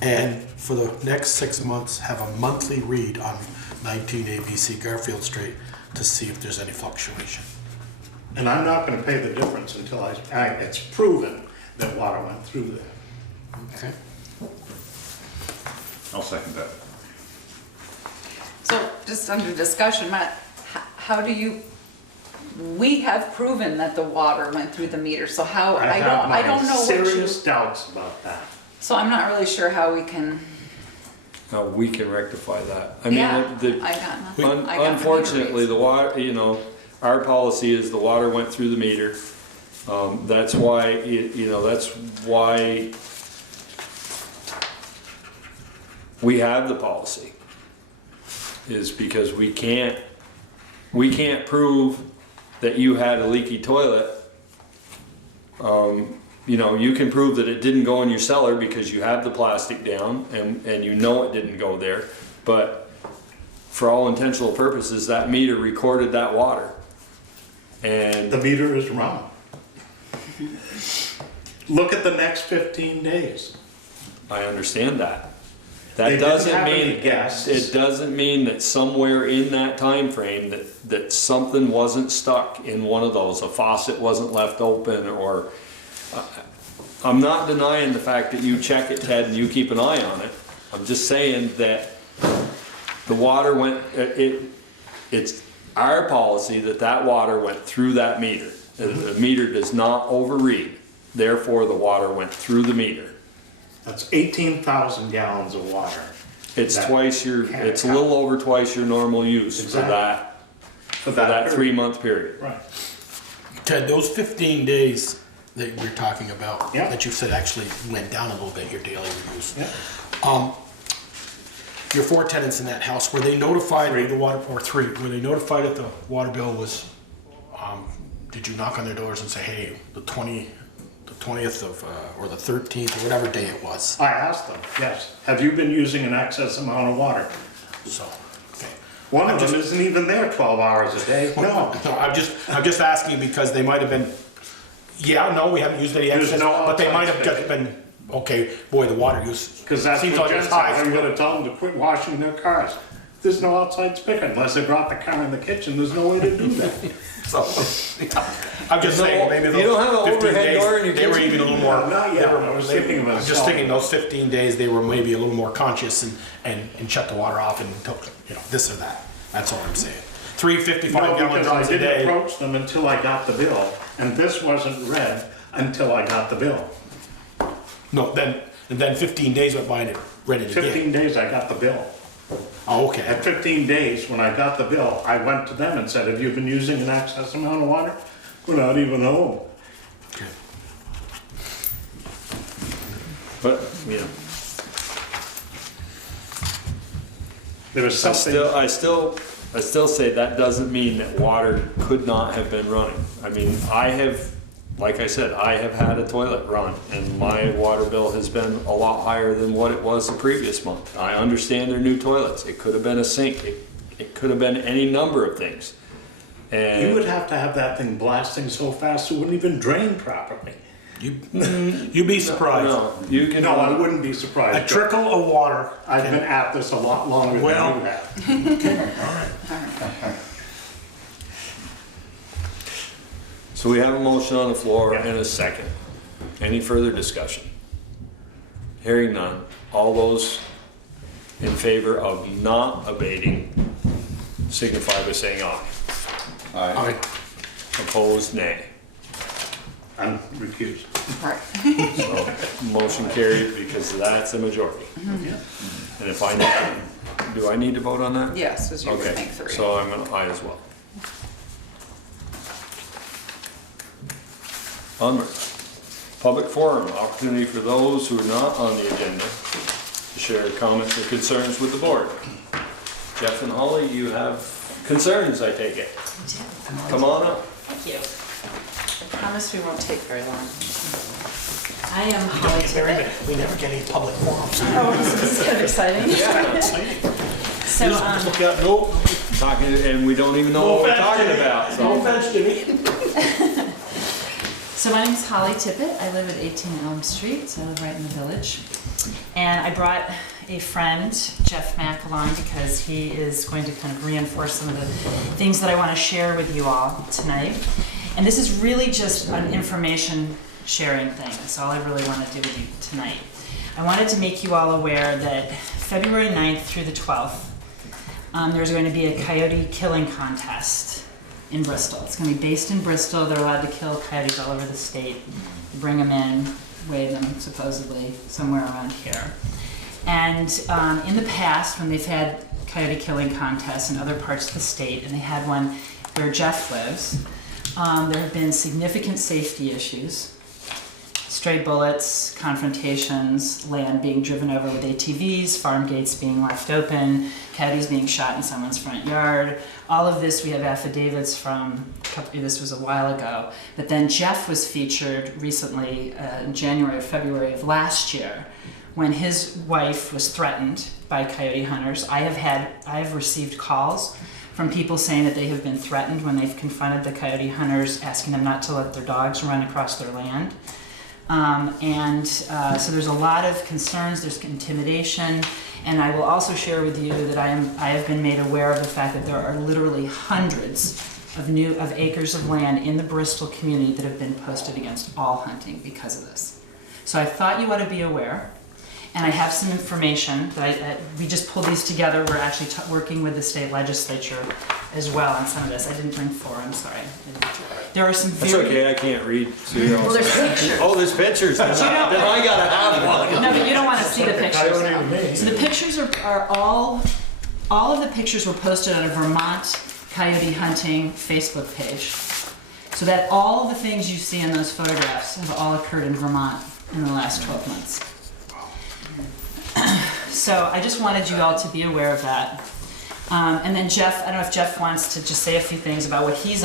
and for the next 6 months, have a monthly read on 19 ABC Garfield Street to see if there's any fluctuation. And I'm not gonna pay the difference until it's proven that water went through there. Okay. I'll second that. So just under discussion, Matt, how do you, we have proven that the water went through the meter, so how, I don't know what you. Serious doubts about that. So I'm not really sure how we can, How we can rectify that. I mean, yeah, the- I got nothing. I got the meter unfortunately, reads. the water, you know, our policy is the water went through the meter. That's why, you know, that's why we have the policy. Is because we can't prove that you had a leaky toilet you know, you can prove that it didn't go in your cellar because you have the plastic down and you know it didn't go there. But for all intentional purposes, that meter recorded that water. And The meter is wrong. Look at the next 15 days. I understand that. They That didn't doesn't have any mean, guesses. it doesn't mean that somewhere in that time frame that something wasn't stuck in one of those, a faucet wasn't left open, or, I'm not denying the fact that you check it, Ted, and you keep an eye on it. I'm just saying that the water went, it's our policy that that water went through that meter. The meter does not overread, therefore the water went through the meter. That's 18,000 gallons of water. It's That twice your, can't it's a count. little over twice your normal use for Exactly. that 3-month period. Right. Ted, those 15 days that we're talking about, Yeah. that you said actually went down a little bit, your daily use. Yeah. Your 4 tenants in that house, were they notified of the water, or 3, were they notified that the water bill was, did you knock on their doors and say, hey, the 20th of, or the 13th, or whatever day it was? I asked them, yes, have you been using an excess amount of water? So, okay. One of them isn't even there 12 hours a day. No. No, I'm just asking because they might have been, yeah, no, we haven't used any There's excess, no but they might have outside just been, okay, boy, the water use. Because that's seems what like Jen it's said, high. I'm gonna tell them to quit washing their cars. There's no outside spigot, unless they brought the car in the kitchen, there's no way to do that. So, I'm just No, saying, maybe you those don't have an 15 overhead days, door in your they were kitchen? even a little more. No, not yet. they were- I was they- thinking of a I'm just cell. thinking those 15 days, they were maybe a little more conscious and shut the water off and took, you know, this or that. That's all I'm saying. 355 No, gallon because drums I a didn't day. approach them until I got the bill, and this wasn't read until I got the bill. No, then 15 days went by and it read it again. 15 days I got the bill. Oh, okay. At 15 days, when I got the bill, I went to them and said, have you been using an excess amount of water? Without even home. Okay. But, you know, There was something. I still say that doesn't mean that water could not have been running. I mean, like I said, I have had a toilet run and my water bill has been a lot higher than what it was the previous month. I understand they're new toilets. It could have been a sink. It could have been any number of things. You would And have to have that thing blasting so fast it wouldn't even drain properly. You'd be surprised. no, you can. No, I wouldn't be surprised. A trickle of water. I've been at this a lot longer than Well- you have. So we have a motion on the floor and a second. Any further discussion? Hearing none. All those in favor of not abating signify by saying aye. Aye. Opposed, nay. I'm recused. Right. So motion carried because that's a majority. And if I need, do I need to vote on that? Yes, because you would Okay, think 3. so I'm an aye as well. Onward. Public forum, opportunity for those who are not on the agenda to share comments or concerns with the board. Jeff and Holly, you have concerns, I take it. Come on up. Thank you. I promise we won't take very long. I am Holly Tippett. We never get any public forums. Oh, this is kind of exciting. So, Just look at, no Talking, and we don't even know what we're talking about, so. offense, Jimmy. so my name is Holly Tippett. I live at 18 Elm Street, so I live right in the village. And I brought a friend, Jeff Mack, along because he is going to kind of reinforce some of the things that I want to share with you all tonight. And this is really just an information sharing thing. That's all I really want to do with you tonight. I wanted to make you all aware that February 9th through the 12th, there's going to be a coyote killing contest in Bristol. It's going to be based in Bristol. They're allowed to kill coyotes all over the state, bring them in, weigh them supposedly somewhere around here. And in the past, when they've had coyote killing contests in other parts of the state, and they had one where Jeff lives, there have been significant safety issues, stray bullets, confrontations, land being driven over with ATVs, farm gates being left open, coyotes being shot in someone's front yard. All of this, we have affidavits from, this was a while ago. But then Jeff was featured recently in January or February of last year when his wife was threatened by coyote hunters. I have received calls from people saying that they have been threatened when they've confronted the coyote hunters, asking them not to let their dogs run across their land. So there's a lot of concerns, there's intimidation, and I will also share with you that I have been made aware of the fact that there are literally hundreds of acres of land in the Bristol community that have been posted against all hunting because of this. So I thought you ought to be aware. And I have some information that we just pulled these together. We're actually working with the state legislature as well on some of this. I didn't bring four, I'm sorry. There are some That's okay, I can't read. So you Well, there's pictures. oh, there's pictures. Then I gotta have one. No, but you don't want to see the pictures. So the pictures are all of the pictures were posted on a Vermont coyote hunting Facebook page. So that all of the things you see in those photographs have all occurred in Vermont in the last 12 months. So I just wanted you all to be aware of that. And then Jeff, I don't know if Jeff wants to just say a few things about what he's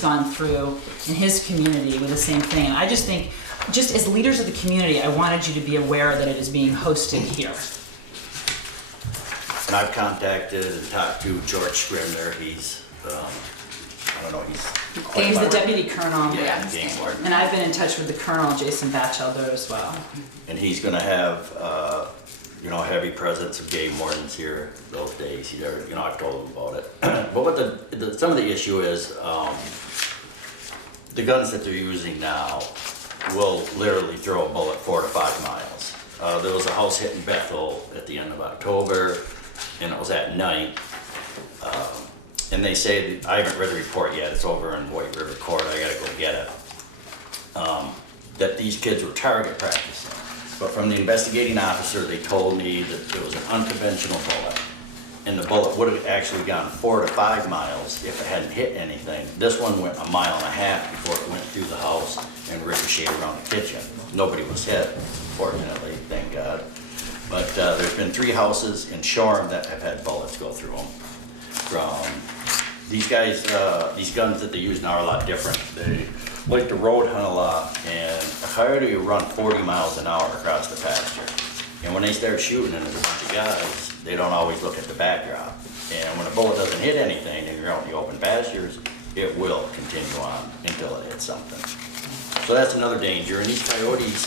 gone through in his community with the same thing. And I just think, just as leaders of the community, I wanted you to be aware that it is being hosted here. And I've contacted and talked to George Scribner. He's, I don't know, He's the deputy colonel. Yeah, game warden. And I've been in touch with the colonel, Jason Batchelder, as well. And he's gonna have, heavy presence of game wardens here those days. I've told him about it. But what some of the issue is, the guns that they're using now will literally throw a bullet 4 to 5 miles. There was a house hit in Bethel at the end of October, and it was at night. And they say, I haven't read the report yet, it's over in White River Court, I gotta go get it, that these kids were target practicing. But from the investigating officer, they told me that it was an unconventional bullet. And the bullet would have actually gone 4 to 5 miles if it hadn't hit anything. This one went 1.5 miles before it went through the house and ricocheted around the kitchen. Nobody was hit, fortunately, thank God. But there's been 3 houses in Shoreham that have had bullets go through them. These guys, these guns that they use now are a lot different. They like to road hunt a lot, and a coyote will run 40 miles an hour across the pasture. And when they start shooting and there's a bunch of guys, they don't always look at the backdrop. And when a bullet doesn't hit anything and you're out in the open pastures, it will continue on until it hits something. So that's another danger. And these coyotes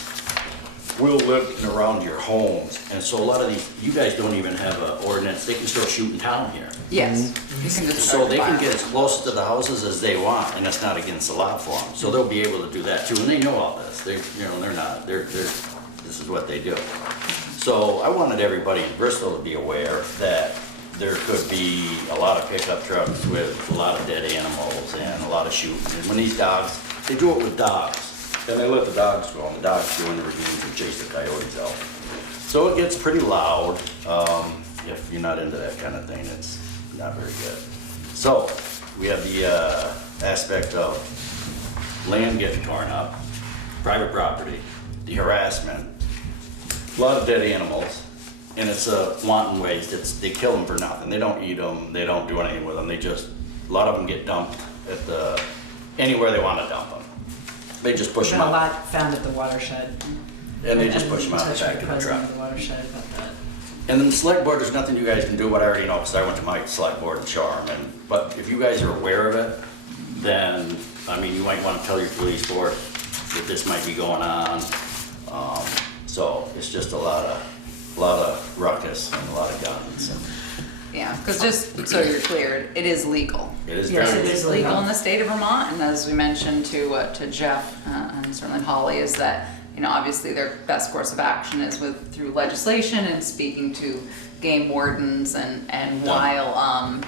will live in around your homes. And so a lot of these, you guys don't even have an ordinance. They can still shoot in town here. Yes. You can just So start they can fire. get as close to the houses as they want, and it's not against the law for them. So they'll be able to do that too, and they know all this. This is what they do. So I wanted everybody in Bristol to be aware that there could be a lot of pickup trucks with a lot of dead animals and a lot of shooting. And when these dogs, they do it with dogs, and they let the dogs go, and the dogs go in the ravines and chase the coyotes out. So it gets pretty loud. If you're not into that kind of thing, it's not very good. So we have the aspect of land getting torn up, private property, the harassment, a lot of dead animals, and it's wanton waste. They kill them for nothing. They don't eat them. They don't do anything with them. A lot of them get dumped at anywhere they want to dump them. They just push There's them been a out, lot found at the watershed. and they just push them out Touch back with to the president truck. of the watershed about that. And then the select board, there's nothing you guys can do, what I already know, because I went to my select board in Shoreham. But if you guys are aware of it, then, you might want to tell your police force that this might be going on. So it's just a lot of ruckus and a lot of guns. Yeah, because just so you're clear, it is legal. It is Yes, very it is It's legal in the state of Vermont, and as we mentioned to Jeff and certainly Holly, is that, obviously their best course of action is through legislation and speaking to game wardens, and while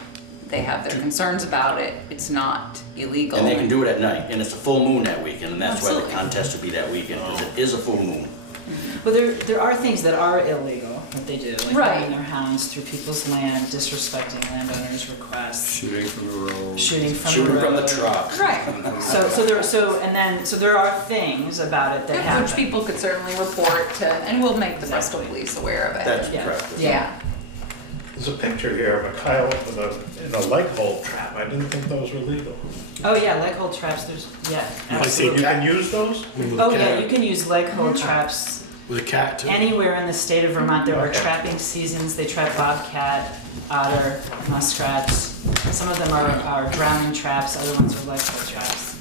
they have their concerns about it, it's not illegal. And they can do it at night, and it's a full moon that weekend, and that's why the Absolutely. contest will be that weekend, because it is a full moon. Well, there are things that are illegal that they do, like Right. running their hounds through people's land, disrespecting landowners' requests, Shooting from the road. shooting from Shooting the from the road. truck. Right. So there are things about it that Yeah, happen. which people could certainly report to, and we'll make the Bristol police aware of it. That's Yeah. correct. Yeah. There's a picture here of a coyote in a leg hold trap. I didn't think those were legal. Oh yeah, leg hold traps. There's I see. You absolutely. can use those? With Oh a yeah, cat- you can use leg hold traps With a cat too. anywhere in the state of Vermont. There are Okay. trapping seasons. They trap bobcat, otter, muskrats. Some of them are drowning traps. Other ones are leg hold traps.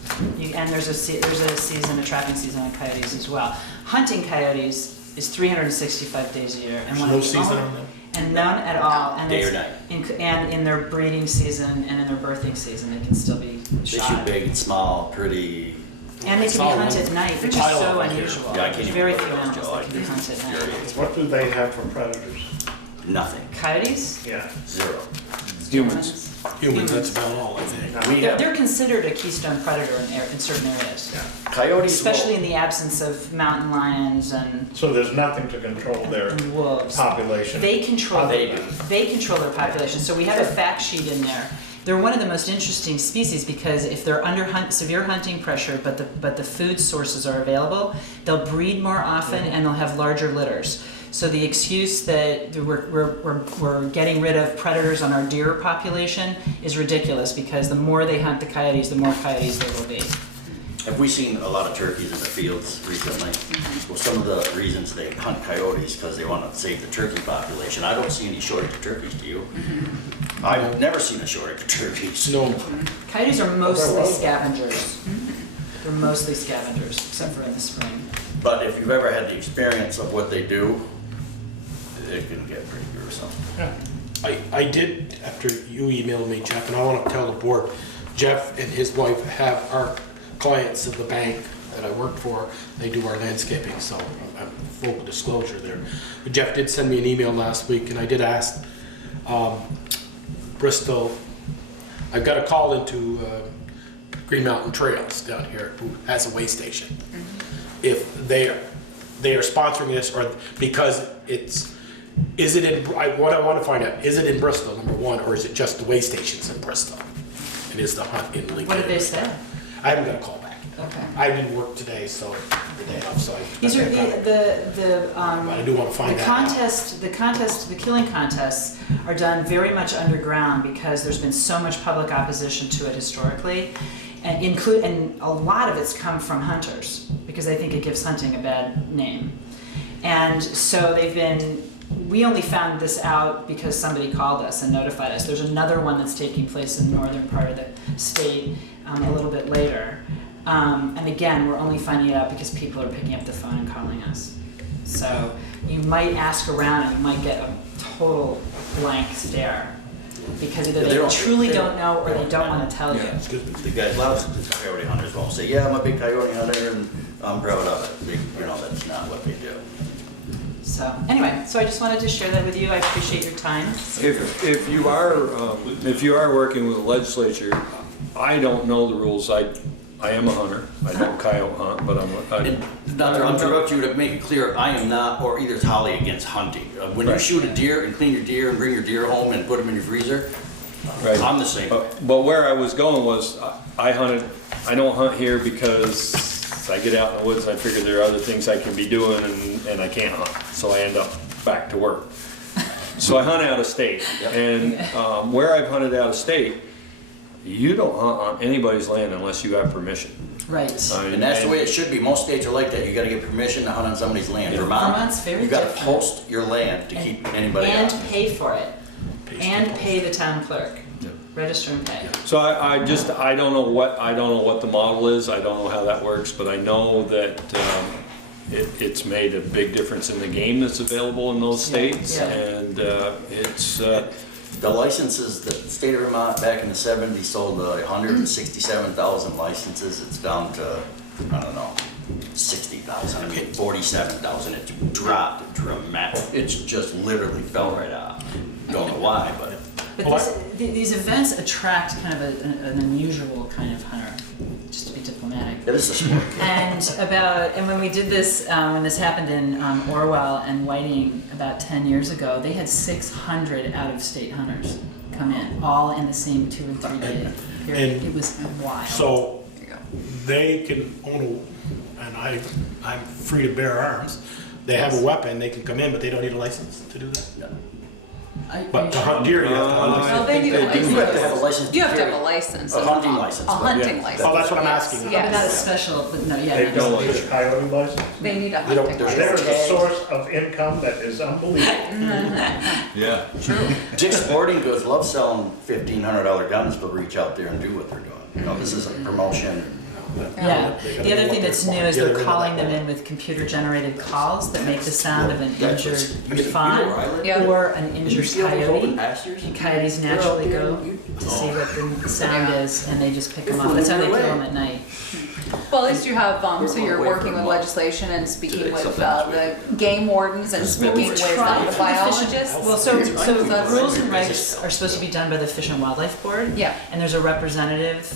And there's a season, a trapping season on coyotes as well. Hunting coyotes is 365 days a year, and There's one no of the season only- on them? And none at all. And Day or it's- night. And in their breeding season and in their birthing season, they can still be They shoot shot. big and small, pretty. And they can be hunted at night, which is Pile so of them here. unusual. Yeah, I can't There's even very look few at those, animals Joe. that can be hunted at night. What do they have for predators? Nothing. Coyotes? Yeah. Zero. Humans. Humans, that's about all, I think. We They're, have they're considered a keystone predator in certain areas. coyotes. Especially in the absence of mountain lions and So there's nothing to control their wolves. population? They control, They do. they control their population. So we have a fact sheet in there. They're one of the most interesting species because if they're under severe hunting pressure, but the food sources are available, they'll breed more often and they'll have larger litters. So the excuse that we're getting rid of predators on our deer population is ridiculous because the more they hunt the coyotes, the more coyotes there will be. Have we seen a lot of turkeys in the fields recently? Well, some of the reasons they hunt coyotes because they want to save the turkey population. I don't see any shortage of turkeys, do you? I've never seen a shortage of turkeys. No, Coyotes are mostly scavengers. They're mostly scavengers, except for in the spring. But if you've ever had the experience of what they do, it can get pretty gruesome. I did, after you emailed me, Jeff, and I want to tell the board, Jeff and his wife have our clients at the bank that I work for. They do our landscaping, so I'm full disclosure there. But Jeff did send me an email last week, and I did ask Bristol. I've got a call into Green Mountain Trails down here, who has a way station. If they are sponsoring this, or because is it in, what I want to find out, is it in Bristol, number one, or is it just the way stations in Bristol? And is the hunt in Lincoln? What did they say? I haven't got a call back. Okay. I didn't work today, so the day off, so I. These are But I do want to find the that out. the killing contests are done very much underground because there's been so much public opposition to it historically. And a lot of it's come from hunters because they think it gives hunting a bad name. And so we only found this out because somebody called us and notified us. There's another one that's taking place in the northern part of the state a little bit later. And again, we're only finding it out because people are picking up the phone and calling us. So you might ask around and you might get a total blank stare because either they truly don't know or they don't want to tell you. The guys, a lot of the coyote hunters won't say, yeah, I'm a big coyote hunter and I'm proud of it. That's not what they do. So anyway, so I just wanted to share that with you. I appreciate your time. If you are working with the legislature, I don't know the rules. I am a hunter. I don't coyote hunt, but Not to interrupt you, to make it clear, I am not, or either is Holly, against hunting. When you Right. shoot a deer and clean your deer and bring your deer home and put them in your freezer, right. I'm the same. But where I was going was, I don't hunt here because I get out in the woods and I figure there are other things I can be doing and I can't hunt. So I end up back to work. So I hunt out of state. And where I've hunted out of state, you don't hunt on anybody's land unless you have permission. Right. And that's the way it should be. Most states are like that. You gotta get permission to hunt on somebody's land. Vermont's very you gotta different. post your land to keep anybody And out. pay for it. And pay the town clerk. Register and pay. So I don't know what the model is. I don't know how that works, but I know that it's made a big difference in the game that's available in those states, Yeah. and it's. The licenses, the state of Vermont back in the 70s sold 167,000 licenses. It's down to, I don't know, 60,000, 47,000. It dropped dramatically. It's just literally fell right off. Don't know why, but. But these events attract kind of an unusual kind of hunter. just to be diplomatic. It is a sport. And when we did this, when this happened in Orwell and Whiting about 10 years ago, they had 600 out-of-state hunters come in, all in the same 2 and 3 day period. And It was wild. So There you go. they can own and I'm free to bear arms. They have a weapon, they can come in, but they don't need a license to do that. But to hunt deer, you have to hunt. Well, they need a You have to have a license. license to You have to carry. have a license. A hunting license, A but- hunting Yeah. license. Oh, that's what I'm asking. But not a Yes. special, but no, yeah. They not- don't need a coyote license. They need a You don't- hunting there's- There is license. a source of income that is unbelievable. Yeah. Dick's Sporting Goods love selling $1,500 guns, but reach out there and do what they're doing. You know, this is a promotion. Yeah, the other thing that's new is Yeah, they're they're calling really them in with computer-generated calls that make the sound of an That's injured what's- you get fawn Ryland? Yeah. or an injured see all those open coyote. pastures? And coyotes They're out naturally there go and you- to see what the sound Yeah. is, and they just pick them up. That's how they kill them at night. Well, at least you have, so you're Away working from with what? legislation and speaking Today, with something the game wardens and speaking with Tried the for the fish and- biologists. Well, so that's- rules and regs are supposed to be done by the Fish and Wildlife Board. Yeah. And there's a representative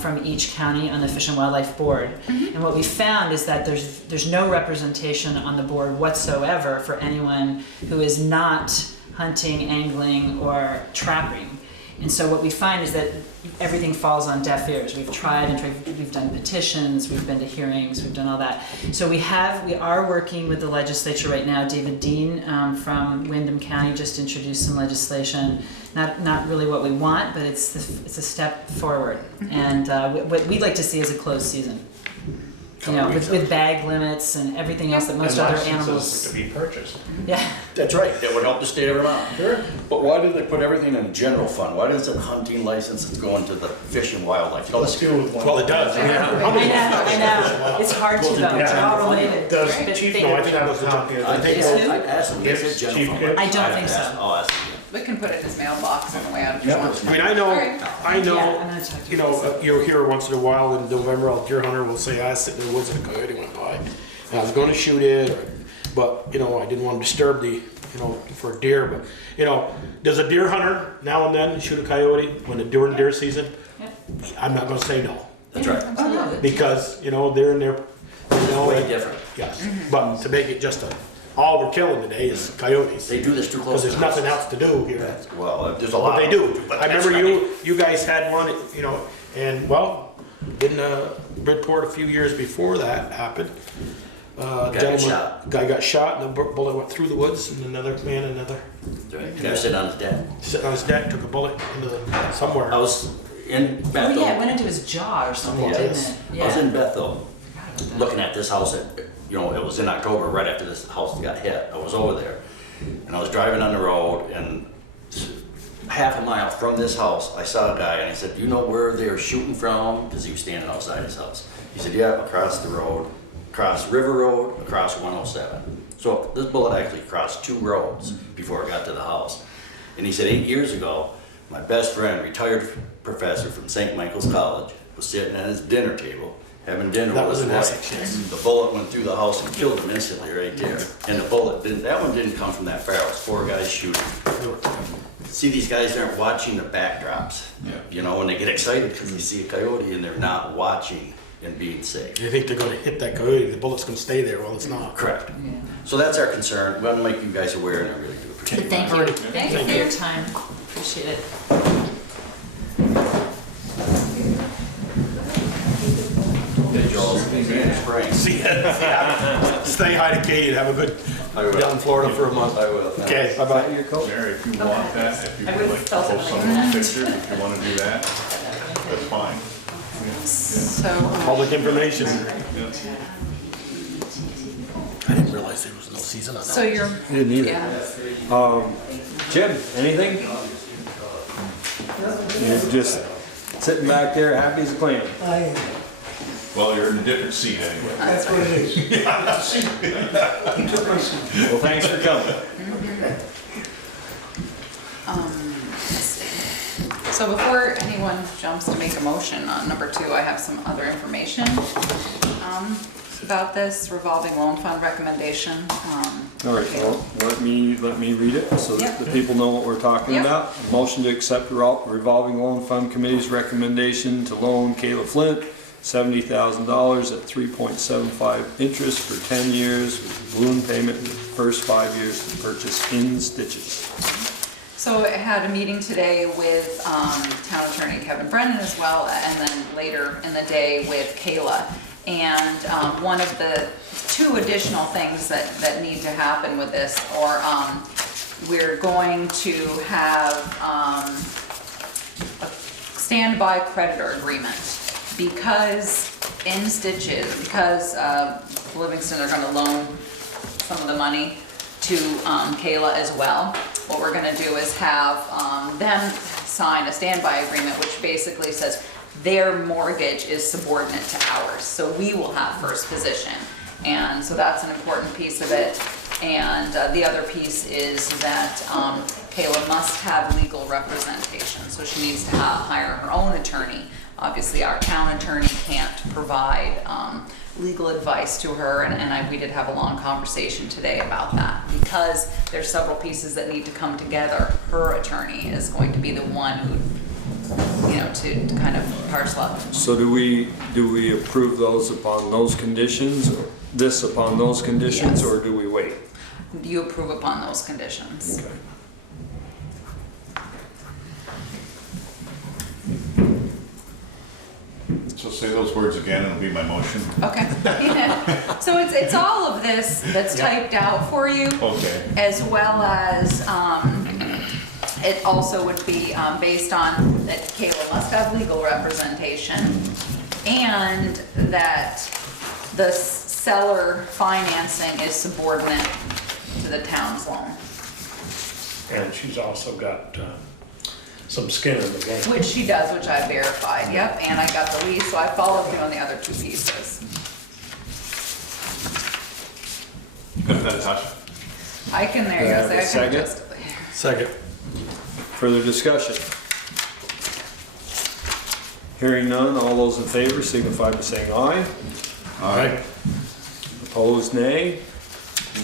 from each county on the Fish and Wildlife Board. And what we found is that there's no representation on the board whatsoever for anyone who is not hunting, angling, or trapping. And so what we find is that everything falls on deaf ears. We've tried and tried, we've done petitions, we've been to hearings, we've done all that. So we are working with the legislature right now. David Dean from Windham County just introduced some legislation. Not really what we want, but it's a step forward. And what we'd like to see is a closed season. You know, with bag limits and everything else that most And other licenses animals. to be purchased. Yeah. That's right, that would help the state of Vermont. But why do they put everything in a general fund? Why does it hunting license that's going to the fish and wildlife? You know, Let's this- deal with one. Well, it does. I know. It's hard to though. It's all related. Does But Chief they- No, I think Gibbs have it was a the copy of I this? think Is who? I asked them, is it general Chief fund? Gibbs? I don't think so. I'll ask them. We can put it in his mailbox on the way out. I mean, I know, Yeah, I'm gonna talk to you know, you'll hear once in a while in November, a deer hunter will say, I sit in the woods and a coyote went by. And I was gonna shoot it, but, you know, I didn't want to disturb the, you know, for a deer, but, you know, does a deer hunter now and then shoot a coyote during deer season? Yep. I'm not gonna say no, That's right. Absolutely. because, you know, they're in their, you know, Way different. yes, but to make it just all we're killing today is coyotes, They do this too close because to there's nothing houses. else to do here. Well, there's a lot. But they of do. them, but I that's remember not- you guys had one, you know, and well, in Bridport a few years before that happened. got shot. Guy got shot and the bullet went through the woods and another Guy sitting on his deck. sitting on his deck, took a bullet into somewhere. I was in Oh Bethel. yeah, it went into his jaw or something, Yeah. didn't it? I was Yeah. in Bethel, looking at this house, you know, it was in October, right after this house got hit. I was over there, and I was driving on the road, and half a mile from this house, I saw a guy, and I said, "Do you know where they were shooting from?" Because he was standing outside his house. He said, "Yeah, across the road, across River Road, across 107. So this bullet actually crossed 2 roads before it got to the house. And he said 8 years ago, my best friend, retired professor from St. Michael's College, was sitting at his dinner table having dinner That with was his in wife. Essex, yes. The bullet went through the house and killed him instantly right there. And the bullet didn't, that one didn't come from that far, it was 4 guys shooting. See, these guys aren't watching the backdrops. Yeah. You know, when they get excited because they see a coyote and they're not watching and being safe. They think they're gonna hit that coyote, the bullet's gonna stay there, well, it's not. Correct. So that's our concern. We want to make you guys aware, and I really do appreciate it. Thank you. Thank for you. your time. Appreciate it. Okay, Joel, see you in the spring. See ya. Stay high to Katie and have a good, I will. down in Florida for a month. I will. Okay, bye-bye. Mary, if you want that, if you I would would like to felt it post some like of the pictures, if you wanna do that, that's fine. So, Public information. Yeah. I didn't realize there was no season on that. so you're, Didn't either. yeah. Jim, anything? You're just sitting back there, happy as a clam. Well, you're in a different seat anyway. That's what it is. Well, thanks for coming. Let's see. So before anyone jumps to make a motion on number 2, I have some other information about this revolving loan fund recommendation. All right, well, let me read it so that Yep. the people know what we're talking Yep. about. Motion to accept revolving loan fund committee's recommendation to loan Kayla Flint $70,000 at 3.75 interest for 10 years with balloon payment in the first 5 years to purchase in stitches. So I had a meeting today with Town Attorney Kevin Brennan as well, and then later in the day with Kayla. And one of the two additional things that need to happen with this, or we're going to have a standby creditor agreement. Because in stitches, because Livingston are gonna loan some of the money to Kayla as well, what we're gonna do is have them sign a standby agreement, which basically says their mortgage is subordinate to ours, so we will have first position. And so that's an important piece of it. And the other piece is that Kayla must have legal representation, so she needs to hire her own attorney. Obviously, our town attorney can't provide legal advice to her, and we did have a long conversation today about that. Because there's several pieces that need to come together, her attorney is going to be the one who, you know, to kind of parcel out. So do we approve those upon those conditions, or this upon those conditions, Yes. or do we wait? You approve upon those conditions. Okay. So say those words again, it'll be my motion. Okay. So it's all of this that's typed out for you. Okay. As well as, it also would be based on that Kayla must have legal representation, and that the seller financing is subordinate to the town's loan, And she's also got some skin in the game. which she does, which I verified, yep, and I got the lease, so I followed through on the other two pieces. Good, Natasha. I can, there you Do I go, have a say I can second? adjust it later. Second. Further discussion? Hearing none, all those in favor signify by saying aye. Aye. Opposed, nay.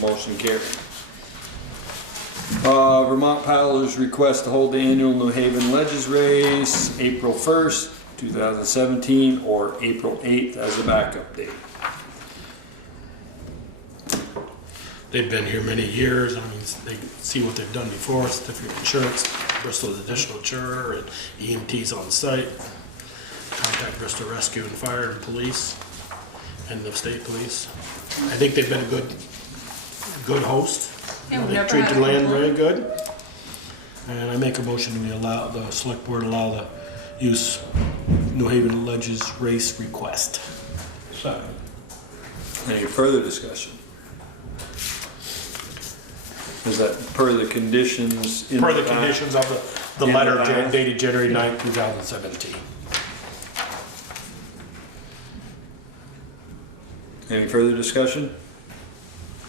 Motion carried. Vermont Paddlers request to hold the annual New Haven Ledges Race April 1st, 2017, or April 8th as a backup date. They've been here many years. I mean, they see what they've done before, certificate of insurance, Bristol's additional insurer, and EMT's on site. Contact Bristol Rescue and Fire and Police, and the state police. I think they've been a good host. Yeah, we've They never treat had the a land very complaint. good. And I make a motion we allow, the select board allow the use New Haven Ledges race request. Second. Any further discussion? Is that per the conditions in Per the back? conditions of the In the letter back. dated January 9th, 2017. Any further discussion?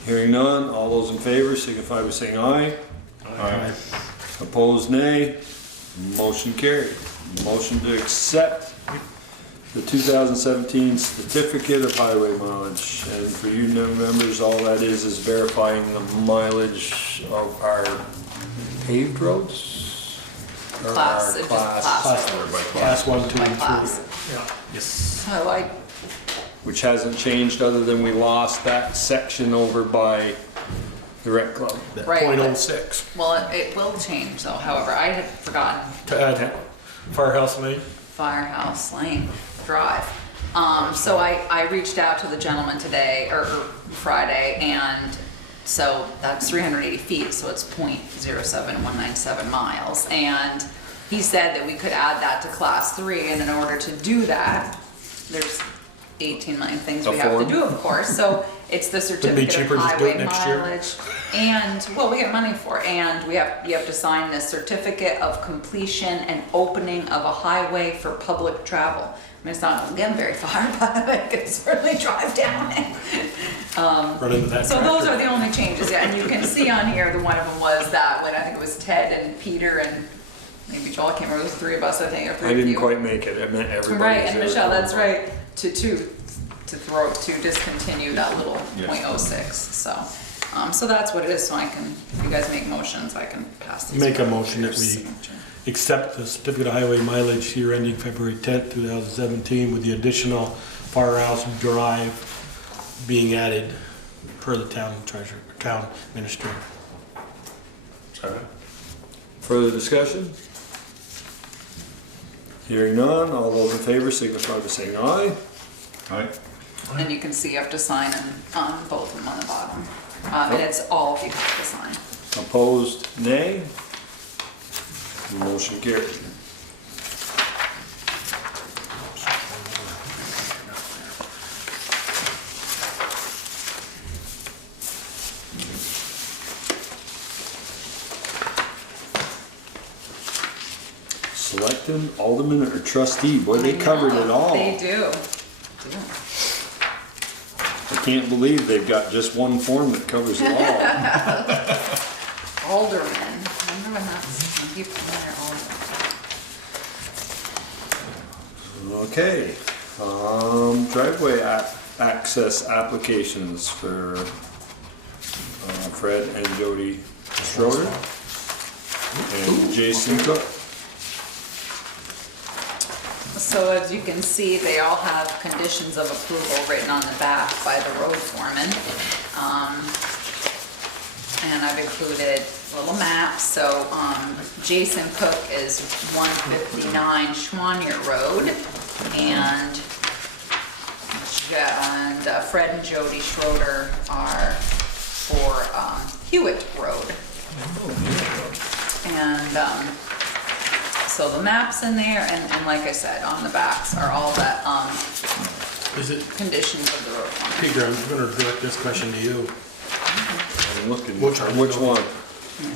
Hearing none, all those in favor signify by saying aye. Aye. Opposed, nay. Motion carried. Motion to accept the 2017 Certificate of Highway Mileage. And for you new members, all that is verifying the mileage of our paved roads? Or Class, our it's just class, class. Class 1, 2, By and 3. class. Yes. So I, which hasn't changed other than we lost that section over by the rec club. That Right, but- .06. well, it will change though, however, I had forgotten To add Firehouse Lane. Firehouse Lane Drive. So I reached out to the gentleman today, or Friday, and so that's 380 feet, so it's .07197 miles. And he said that we could add that to class 3, and in order to do that, there's 18 million things we have to Afford. do, of course. So it's the certificate cheaper of to just do it highway next year? mileage. And, well, we get money for it, and you have to sign this certificate of completion and opening of a highway for public travel. I mean, it's not getting very far, but I can certainly drive down it. Run into that So those tractor. are the only changes, yeah, and you can see on here, the one of them was that, when I think it was Ted and Peter and maybe Joel, I can't remember, it was 3 of us, I think, or 3 I of you. didn't quite make it, I meant everybody. Right, was and there. Michelle, that's right, to discontinue that little Yes. .06, so. So that's what it is, so I can, if you guys make motions, I can pass these. Make a around for motion your that we signature. accept the certificate of highway mileage year ending February 10th, 2017 with the additional firehouse drive being added per the town treasurer, town administrator. Further discussion? Hearing none, all those in favor signify by saying aye. Right? And you can see you have to sign on both of them on the bottom. And it's all of you have to sign. Opposed, nay. Motion carried. Selecting alderman or trustee, boy, they covered it all. They do. I can't believe they've got just one form that covers it all. Alderman. Remember when that's, when people when they're alderman. Okay, driveway access applications for Fred and Jody Schroeder and Jason Cook. So as you can see, they all have conditions of approval written on the back by the road foreman. And I've included little maps, so, Jason Cook is 159 Schwanier Road, and Fred and Jody Schroeder are for, Hewitt Road. And, so the map's in there, and like I said, on the backs are all the, Is it, conditions of the road foreman. Peter, I'm gonna direct this question to you. I'm looking, Which which one?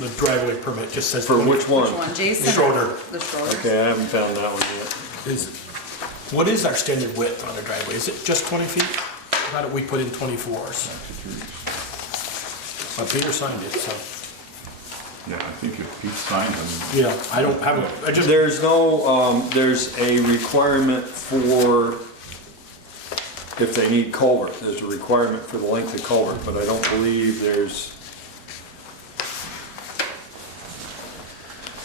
The driveway permit just says. For which one? Which one, Jason? Schroeder. The Schroeder. Okay, I haven't found that one yet. What is our standard width on the driveway? Is it just 20 feet? How do we put in 24s? Well, Peter signed it, so, Yeah, I think if Pete signed them, yeah, I don't have, I just, There's no, there's a requirement for, if they need culvert, there's a requirement for the length of culvert, but I don't believe there's,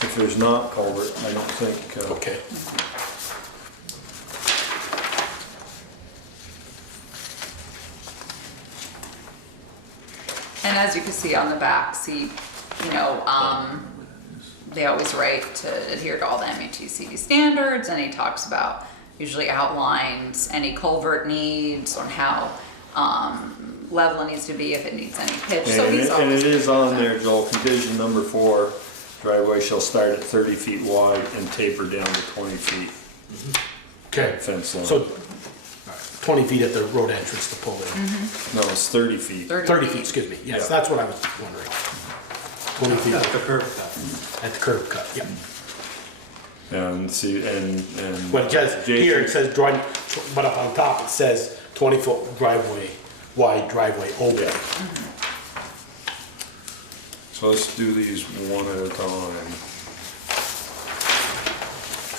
if there's not culvert, I don't think, okay. And as you can see on the back, see, you know, they always write to adhere to all the MUTCD standards, and he talks about, usually outlines any culvert needs on how, level it needs to be, if it needs any pitch, so and he's it always. is on there, Joel, condition number 4, driveway shall start at 30 feet wide and taper down to 20 feet. Okay, Fence line. so 20 feet at the road entrance to pull in. No, it's 30 feet. 30 feet, excuse me, yes, Yeah. that's what I was wondering. 20 feet At the curb cut. at the curb cut, yeah. And see, and. Well, just here it Jason- says drive, but up on top it says 20-foot driveway, wide driveway open. So let's do these one at a time.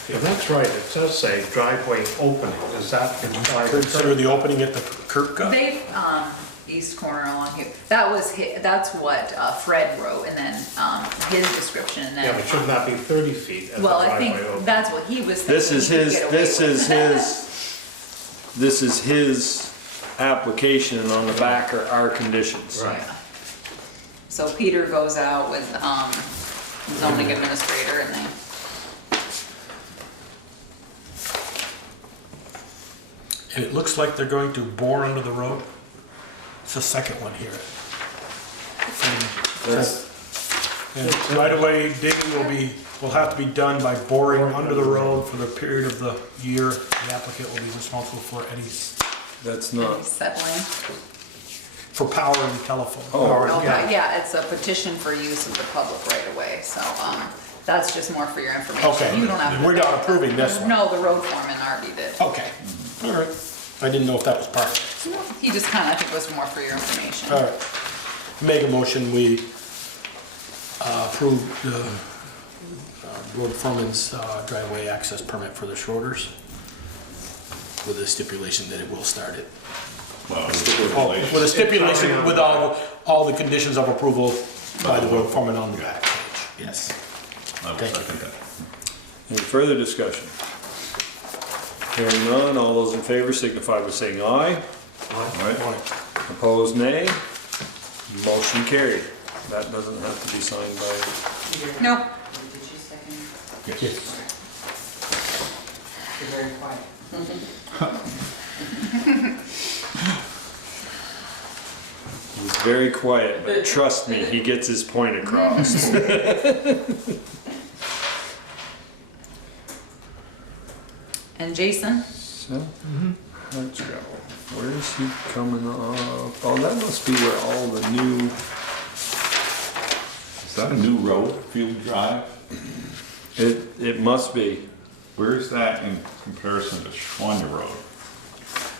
Yeah, that's right, it does say driveway opening, is that implied? Consider the opening at the curb cut? They, east corner along here, that was that's what Fred wrote, and then, his description, and Yeah, but then, shouldn't that be 30 feet as the well, I driveway think opening? that's what he was thinking. This is he could his, get away this with. is his, this is his application, and on the back are our conditions. Right. Yeah. So Peter goes out with, zoning administrator, and they, And it looks like they're going to bore under the road. It's the second one here. That's- And right away, digging will have to be done by boring under the road for the period of the year. The applicant will be responsible for any, That's and not, he's settling. for power and telephone. Oh. Power, Okay, yeah, it's a petition for use of the public right away, so, that's just more for your information. Okay, You don't have to. we're not approving this one. No, the road foreman already did. Okay, all right. I didn't know if that was part of it. He just kinda, I think was more for your information. All right. Make a motion, we approve the road foreman's driveway access permit for the Schroeders with the stipulation that it will start it. well, Oh, with a stipulation with all, all the conditions of approval by the road foreman on the back page. Yes. I will second that. Any further discussion? Hearing none, all those in favor signify by saying aye. All right? Opposed, nay. Motion carried. That doesn't have to be signed by, Nope. Yes. You're very quiet. he's very quiet, but trust me, he gets his point across. And Jason? So, let's go. Where is he coming up? Oh, that must be where all the new, Is that a new road, Field Drive? it must be. Where is that in comparison to Schwander Road?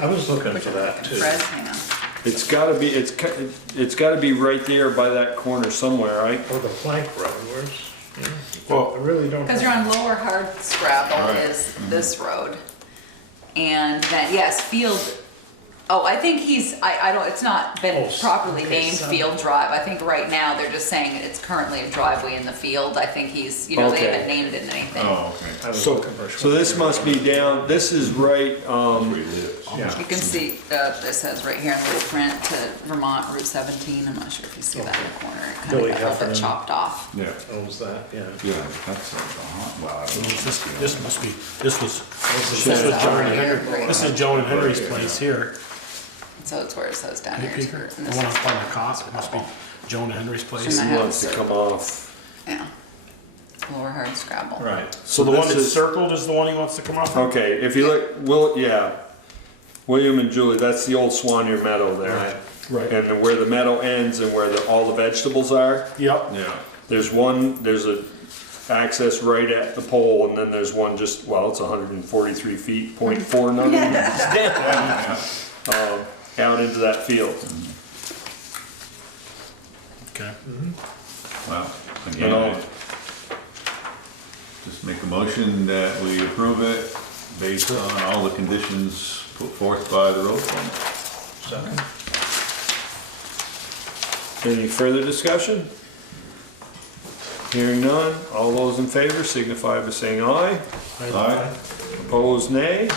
I was looking for that too. Fred, hang on. It's gotta be, it's gotta be right there by that corner somewhere, right? Oh, the plank road, where's, yeah, Well, I really don't. Because you're on Lower Hardscrabble Alright. is this road. And then, yes, Field, oh, I think I don't, it's not been Oh, properly okay, named so- Field Drive. I think right now they're just saying it's currently a driveway in the field. I think he's, they Okay. haven't named it anything. Oh, okay. I was So- looking for So this must be down, this is right, Where he lives. Yeah. You can see, this says right here in the little print to Vermont Route 17. I'm not sure if you see that in the corner. It kind Billy of got a little bit Heffernan. chopped off. Yeah. Owns that, yeah. Yeah, that's well, I don't know. this must be, this was This Joan is and out Henry. here. This is Joan and Henry's place here. So it's where it says down Hey, here. Peter, And the this one is- up on the cop, it must be Joan and Henry's place. And he I wants to come off. Yeah. Lower Hardscrabble. Right. So the one this that's is- circled is the one he wants to come off of? Okay, if you look, William and Julie, that's the old Swanier Meadow there. Right. Right. And where the meadow ends and where all the vegetables are, Yep. Yeah. there's a access right at the pole, and then there's one just, well, it's 143 feet, .49, out into that field. Okay. Well, You again, know- just make a motion that we approve it based on all the conditions put forth by the road foreman. Second. Any further discussion? Hearing none, all those in favor signify by saying aye. Aye. Opposed, nay.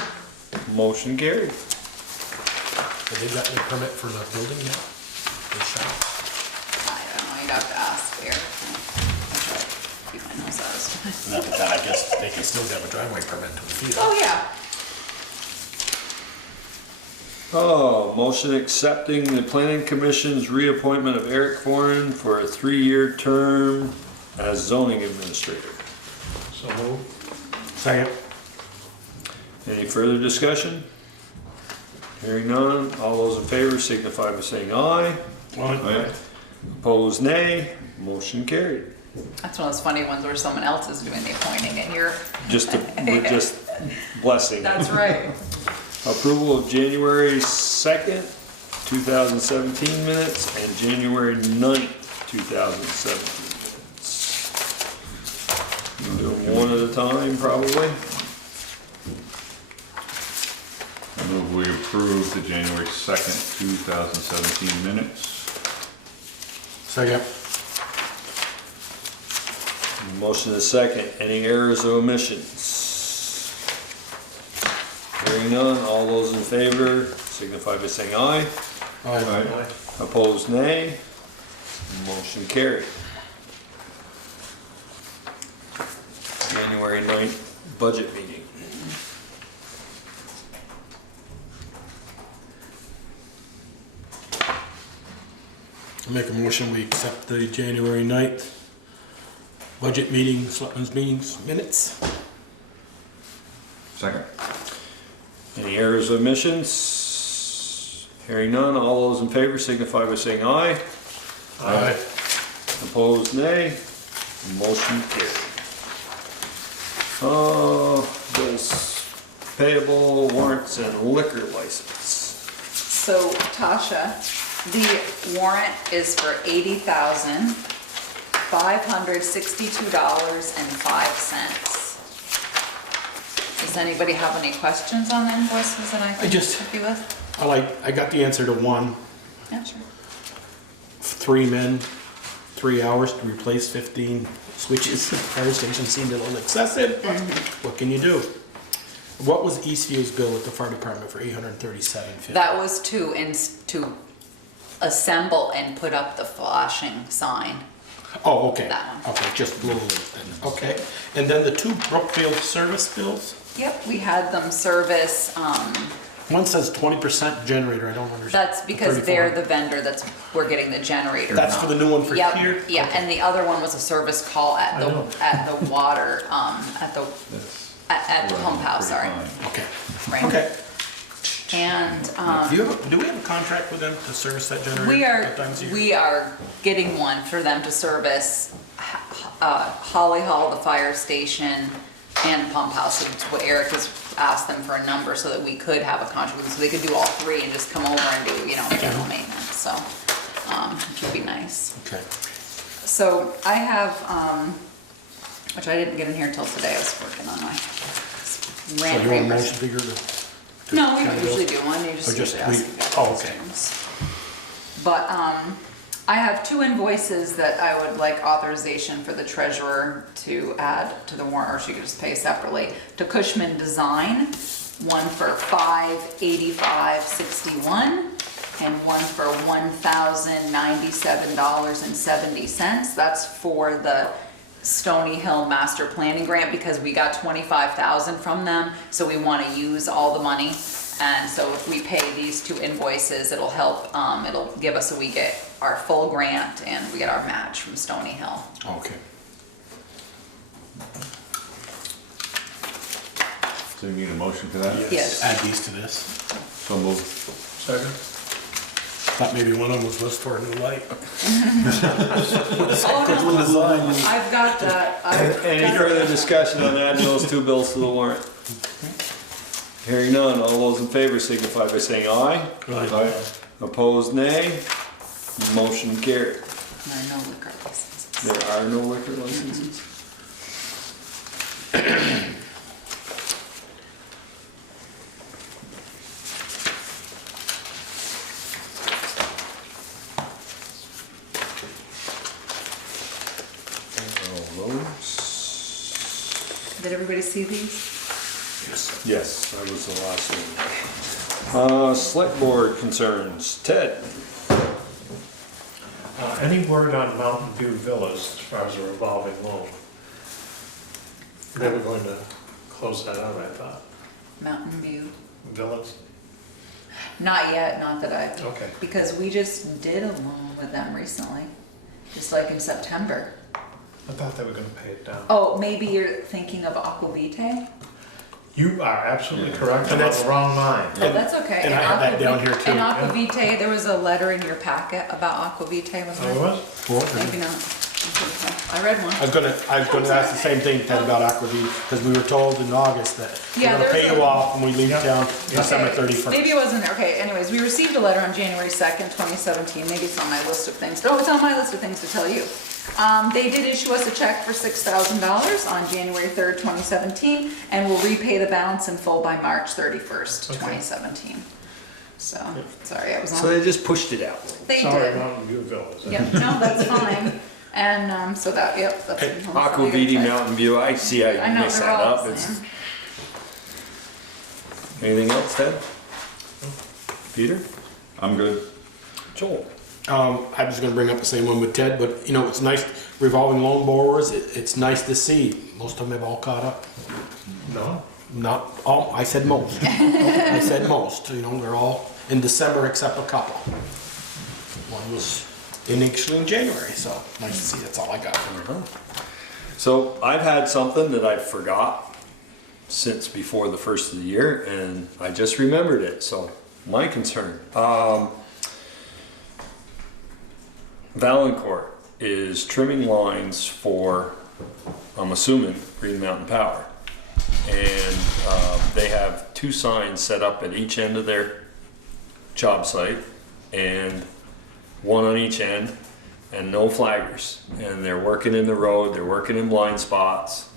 Motion carried. Have they gotten a permit for the building yet? The shop? I don't know, you'd have to ask there. I'll try to keep my nose out of it. Not that, I guess they can still have a driveway permit to the field. Oh, yeah. Oh, motion accepting the planning commission's reappointment of Eric Foran for a 3-year term as zoning administrator. So move. Second. Any further discussion? Hearing none, all those in favor signify by saying aye. Aye. Opposed, nay. Motion carried. That's one of those funny ones where someone else is doing the appointing and you're, We're just blessing. that's right. Approval of January 2nd, 2017 minutes and January 9th, 2017 minutes. We'll do them one at a time, probably. I move we approve the January 2nd, 2017 minutes. Second. Motion is second. Any errors or omissions? Hearing none, all those in favor signify by saying aye. Aye. Opposed, nay. Motion carried. January 9th budget meeting. Make a motion, we accept the January 9th budget meeting, selectmen's meetings minutes. Second. Any errors or omissions? Hearing none, all those in favor signify by saying aye. Aye. Opposed, nay. Motion carried. Bills payable, warrants, and liquor license. So Tasha, the warrant is for $80,562.05. Does anybody have any questions on the invoices that I can I just- help you with? I got the answer to one. Yeah, sure. 3 men, 3 hours to replace 15 switches. The fire station seemed a little excessive, but what can you do? What was Eastview's bill with the fire department for $837.50? That was to assemble and put up the flashing sign. Oh, okay. That one. Okay, just a little then. Okay. And then the 2 Brookfield service bills? Yep, we had them service, One says 20% generator, I don't understand. that's because they're the vendor we're getting the generator That's from. for the new one for Yep, here? yeah, Okay. and the other one was a service call at the water, at the pump house, sorry. Okay. Right. Okay. And, Do we have a contract with them to service that generator? we are, couple times a year? we are getting one for them to service, Holly Hall, the fire station, and pump house. It's what Eric has asked them for a number so that we could have a contract with them, so they could do all 3 and just come over and do, general maintenance, so, which would be nice. Okay. So I have, which I didn't get in here till today, I was working on my So rant you want a papers. motion figure to? No, we kind don't of usually go? do one, you just Or just usually ask we- you guys oh, okay. questions. But, I have 2 invoices that I would like authorization for the treasurer to add to the warrant, or she could just pay separately. To Cushman Design, one for $585.61 and one for $1,097.70. That's for the Stony Hill Master Planning Grant, because we got 25,000 from them, so we want to use all the money. And so if we pay these 2 invoices, it'll help, it'll give us, we get our full grant and we get our match from Stony Hill. Okay. So you need a motion for that? Yes. Add these to this. So moved. Second? Thought maybe one of them was for a new light. Oh, no, I've got that. Any further discussion on adding those 2 bills to the warrant? Hearing none, all those in favor signify by saying aye. Aye. Opposed, nay. Motion carried. There are no liquor licenses. There are no liquor licenses. All those. Did everybody see these? Yes, that was the last one. Select board concerns. Ted? Any word on Mountain View Villas as far as a revolving loan? They were going to close that out, I thought. Mountain View. Villas? Not yet, not that I, Okay. because we just did a loan with them recently, just like in September. I thought they were gonna pay it down. Oh, maybe you're thinking of Aquavitae? You are absolutely correct, And I'm on that's- the wrong line. Oh, that's okay. and I have that down here too. And Aquavitae, there was a letter in your packet about Aquavitae, Oh, wasn't it there? was? Maybe not. I read one. I was gonna ask the same thing, Ted, about Aquavit, because we were told in August that we're Yeah, gonna there's pay a- you off when we leave town December Okay, 31st. Maybe it wasn't there. Okay, anyways, we received a letter on January 2nd, 2017. Maybe it's on my list of things. Oh, it's on my list of things to tell you. They did issue us a check for $6,000 on January 3rd, 2017, and will repay the balance in full by March 31st, 2017. So, sorry, I was So on. they just pushed it out. They Sorry, did. Mountain View Villas. Yeah, no, that's fine. And, so that, yep, that's. hopefully Aquaviti, good. Mountain View, I see how I you know, mix they're that all up. the It's- same. Anything else, Ted? Peter? I'm good. Joel? I was gonna bring up the same one with Ted, but it's nice, revolving loan borrowers, it's nice to see. Most of them have all caught up. No? Not all, I said most. I said most, they're all in December except a couple. One was initially in January, so nice to see, that's all I got. So I've had something that I forgot since before the first of the year, and I just remembered it, so my concern. Valancourt is trimming lines for, I'm assuming, Green Mountain Power. And they have 2 signs set up at each end of their job site, and 1 on each end, and no flaggers. And they're working in the road, they're working in blind spots.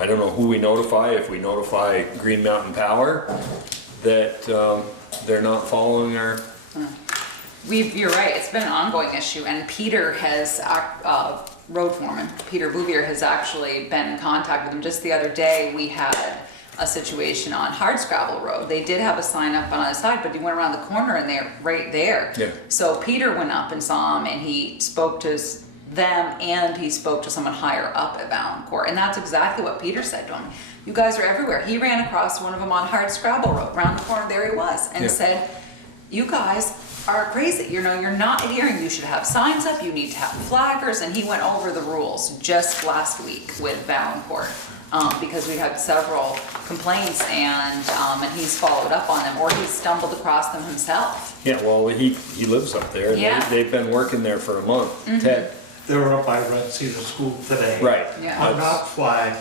I don't know who we notify, if we notify Green Mountain Power that they're not following our You're right, it's been an ongoing issue, and Peter has, road foreman, Peter Bouvier has actually been in contact with him. Just the other day, we had a situation on Hardscrabble Road. They did have a sign up on the other side, but he went around the corner and they're right there. Yeah. So Peter went up and saw him, and he spoke to them, and he spoke to someone higher up at Valancourt, and that's exactly what Peter said to him. You guys are everywhere. He ran across one of them on Hardscrabble Road, around the corner, there he was, and Yeah. said, you guys are crazy, you're not adhering, you should have signs up, you need to have flaggers, and he went over the rules just last week with Valancourt, because we had several complaints, and he's followed up on them, or he's stumbled across them himself. Yeah, well, he lives up there, and Yeah. they've been working there for a month, Ted. They were up by Red Cedar School today. Right. Yeah. Not flagged,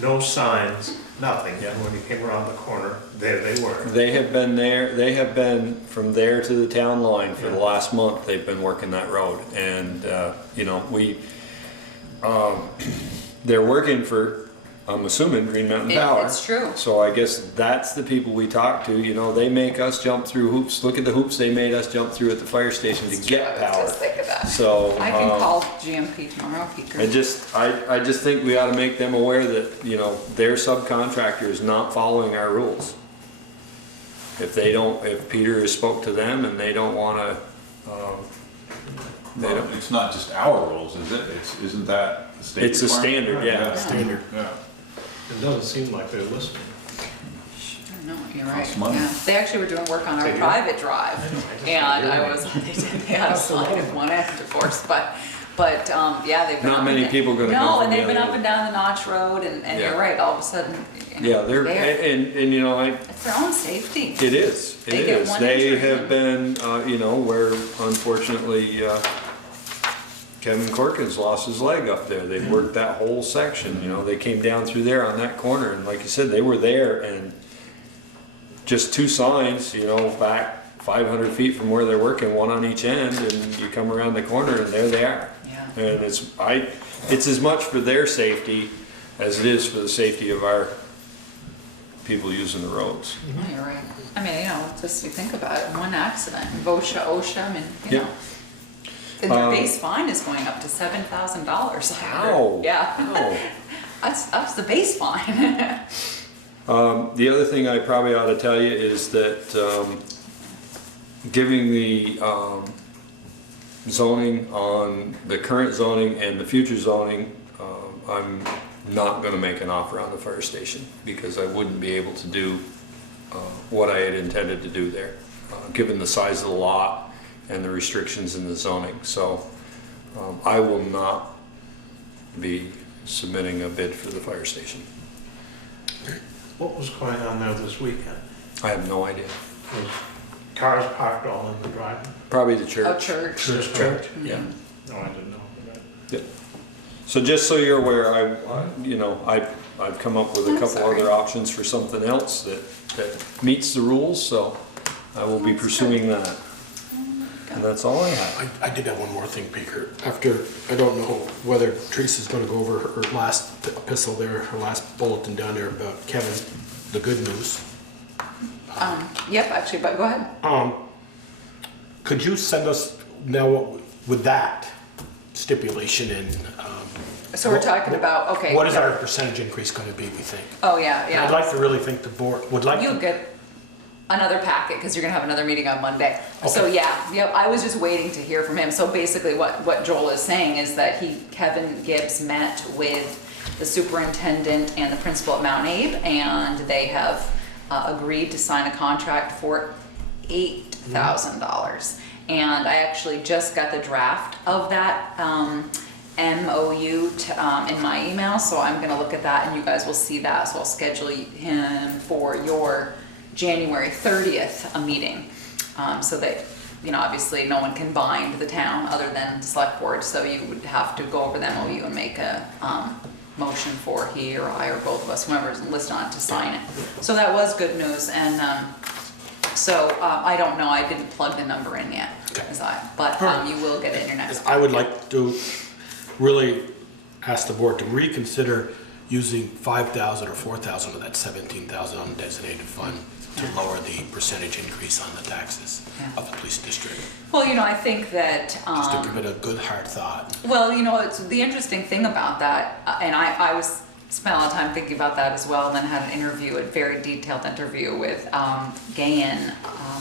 no signs, nothing. Yeah. And when he came around the corner, there they were. They have been there, they have been from there to the town line for the last month, they've been working that road. And, you know, they're working for, I'm assuming, Green Mountain Power. It's true. So I guess that's the people we talk to, you know, they make us jump through hoops. Look at the hoops they made us jump through at the fire station to get I was power. just thinking that. So, I can call GMP tomorrow if he could. I just think we ought to make them aware that, you know, their subcontractor is not following our rules. If Peter has spoke to them and they don't wanna, Well, it's not just our rules, is it? Isn't that the state it's a requirement? standard, yeah. Standard. Yeah. It doesn't seem like they're listening. No, you're right. Costs money. Yeah. They actually were doing work on our They do? private drive, and they had a sign at one end, of course, but yeah, they've been Not up many and- people gonna come No, from and the they've been other up and down the Notch Road, and Yeah. you're right, all of a sudden, you know, Yeah, they're, there. and you know, It's their own safety. it is, They it get is. one They injury. have been, you know, where unfortunately, Kevin Corkins lost his leg up there. They've worked that whole section, you know, they came down through there on that corner, and like you said, they were there, and just two signs, you know, back 500 feet from where they're working, one on each end, and you come around the corner and there they are. Yeah. And it's as much for their safety as it is for the safety of our people using the roads. No, you're right. I mean, you know, just you think about it, one accident, OSHA, I mean, you Yeah. know. And their base fine is going up to $7,000. Ow. Yeah. Ow. That's the base fine. The other thing I probably ought to tell you is that giving the zoning on the current zoning and the future zoning, I'm not gonna make an offer on the fire station because I wouldn't be able to do what I had intended to do there, given the size of the lot and the restrictions in the zoning. So I will not be submitting a bid for the fire station. What was going on there this weekend? I have no idea. Was cars parked all in the driveway? Probably the church. A church. Just church? Yeah. No, I didn't know. Yeah. So just so you're aware, I've come up with a couple sorry. other options for something else that meets the rules, so I will be pursuing that. And that's all I have. I did have one more thing, Peter. After, I don't know whether Teresa's gonna go over her last epistle there, her last bulletin down there about Kevin, the good news. Yep, actually, but go ahead. Could you send us now with that stipulation and, So we're talking about, okay. what is our percentage increase gonna be, we think? Oh, yeah, I'd yeah. like to really think the board would like. You'll get another packet, because you're gonna have another meeting on Monday. So, Okay. yeah, I was just waiting to hear from him. So basically what Joel is saying is that Kevin Gibbs met with the superintendent and the principal at Mount Abe, and they have agreed to sign a contract for $8,000. And I actually just got the draft of that MOU in my email, so I'm gonna look at that and you guys will see that. So I'll schedule him for your January 30th meeting, so that, you know, obviously no one can bind the town other than the select board, so you would have to go over the MOU and make a motion for he or I or both of us, whoever's listed on it, to sign it. So that was good news, and I don't know, I didn't plug the number in yet, but you will get it in your next. I would like to really ask the board to reconsider using 5,000 or 4,000 of that 17,000 undesignated fund to lower the percentage increase on the taxes of the police district. Well, I think that, Just to give it a good hard thought. well, it's the interesting thing about that, and I spent a lot of time thinking about that as well, and then had an interview, a very detailed interview with Gayan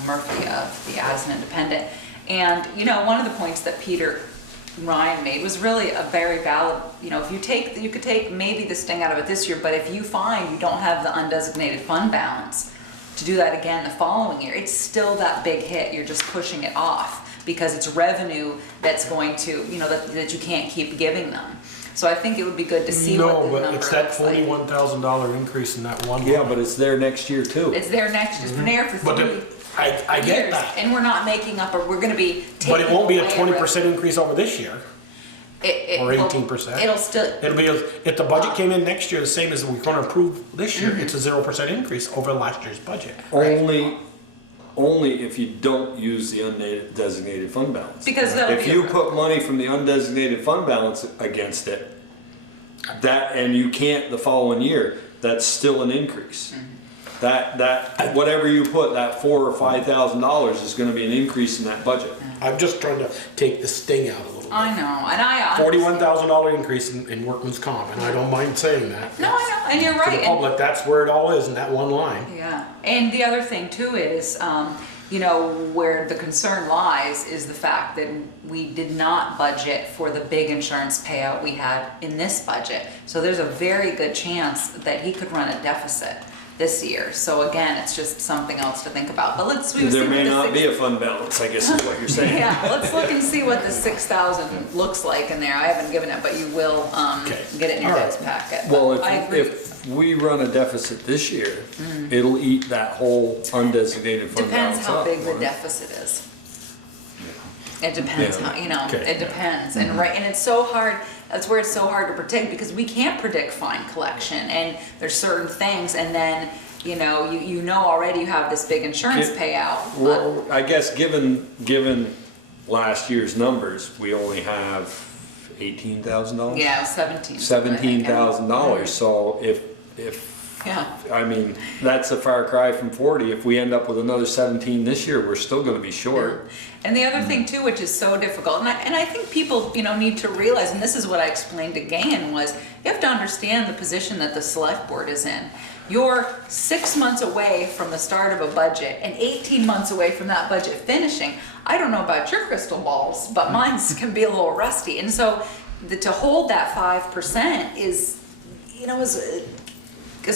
Murphy of the Addison Independent. And, one of the points that Peter Ryan made was really a very valid, if you could take maybe the sting out of it this year, but if you find you don't have the undesignated fund balance to do that again the following year, it's still that big hit. You're just pushing it off because it's revenue that's going to, that you can't keep giving them. So I think it would be good to see what the number No, but it's that looks like. $41,000 increase in that one Yeah, line. but it's there next year too. It's there next, it's been there for But 3 I get years, that. and we're not making up, or we're gonna be taking But it won't be a away 20% increase over this year. It or will- 18%. It'll still, It'll be, if the budget came in next year, the same as we're gonna approve this year, it's a 0% increase over last year's budget. Only if you don't use the undesignated fund balance. Because that'll If be you a- put money from the undesignated fund balance against it, and you can't the following year, that's still an increase. That whatever you put, that $4,000 or $5,000 is gonna be an increase in that budget. I'm just trying to take the sting out a little bit. I know, and I. $41,000 increase in workman's comp, and I don't mind saying that. No, I know, and you're To right. the and- public, that's where it all is in that one line. Yeah, and the other thing too is, where the concern lies is the fact that we did not budget for the big insurance payout we had in this budget. So there's a very good chance that he could run a deficit this year. So again, it's just something else to think about. But let's see There what may the not six- be a fund balance, I guess is what you're saying. Yeah, let's look and see what the 6,000 looks like in there. I haven't given it, but you will Okay. get it in your All right. guys' packet. Well, I agree. if we run a deficit this year, it'll eat that whole undesignated fund balance Depends up. how big the won't it? deficit is. It depends Yeah. how, Okay. it depends. And and it's so hard, that's where it's so hard to predict because we can't predict fine collection and there's certain things and then, you know already you have this big insurance Get- payout. but- Well, I guess given last year's numbers, we only have $18,000? Yeah, 17. $17,000, so if, Yeah. I mean, that's a far cry from 40. If we end up with another 17 this year, we're still gonna be short. And the other thing too, which is so difficult, and I think people, need to realize, and this is what I explained to Gayan, was you have to understand the position that the select board is in. You're 6 months away from the start of a budget and 18 months away from that budget finishing. I don't know about your crystal balls, but mine's can be a little rusty. And so to hold that 5% is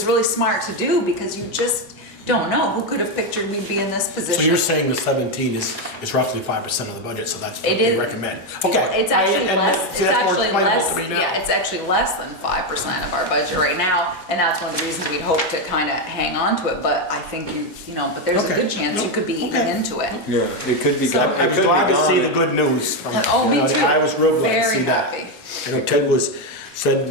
really smart to do because you just don't know. Who could have pictured we'd be in this position? So you're saying the 17 is roughly 5% of the budget, so that's what It you is. recommend? Okay. It's actually and less, see, it's that's more actually explainable less, to me now. yeah, it's actually less than 5% of our budget right now, and that's one of the reasons we'd hope to kind of hang on to it, but I think but there's a Okay. good chance you could be eaten Okay. into it. Yeah, it could be. So- I was glad to see the good news from, Oh, me too. I was real glad to Very see that. happy. I know Ted said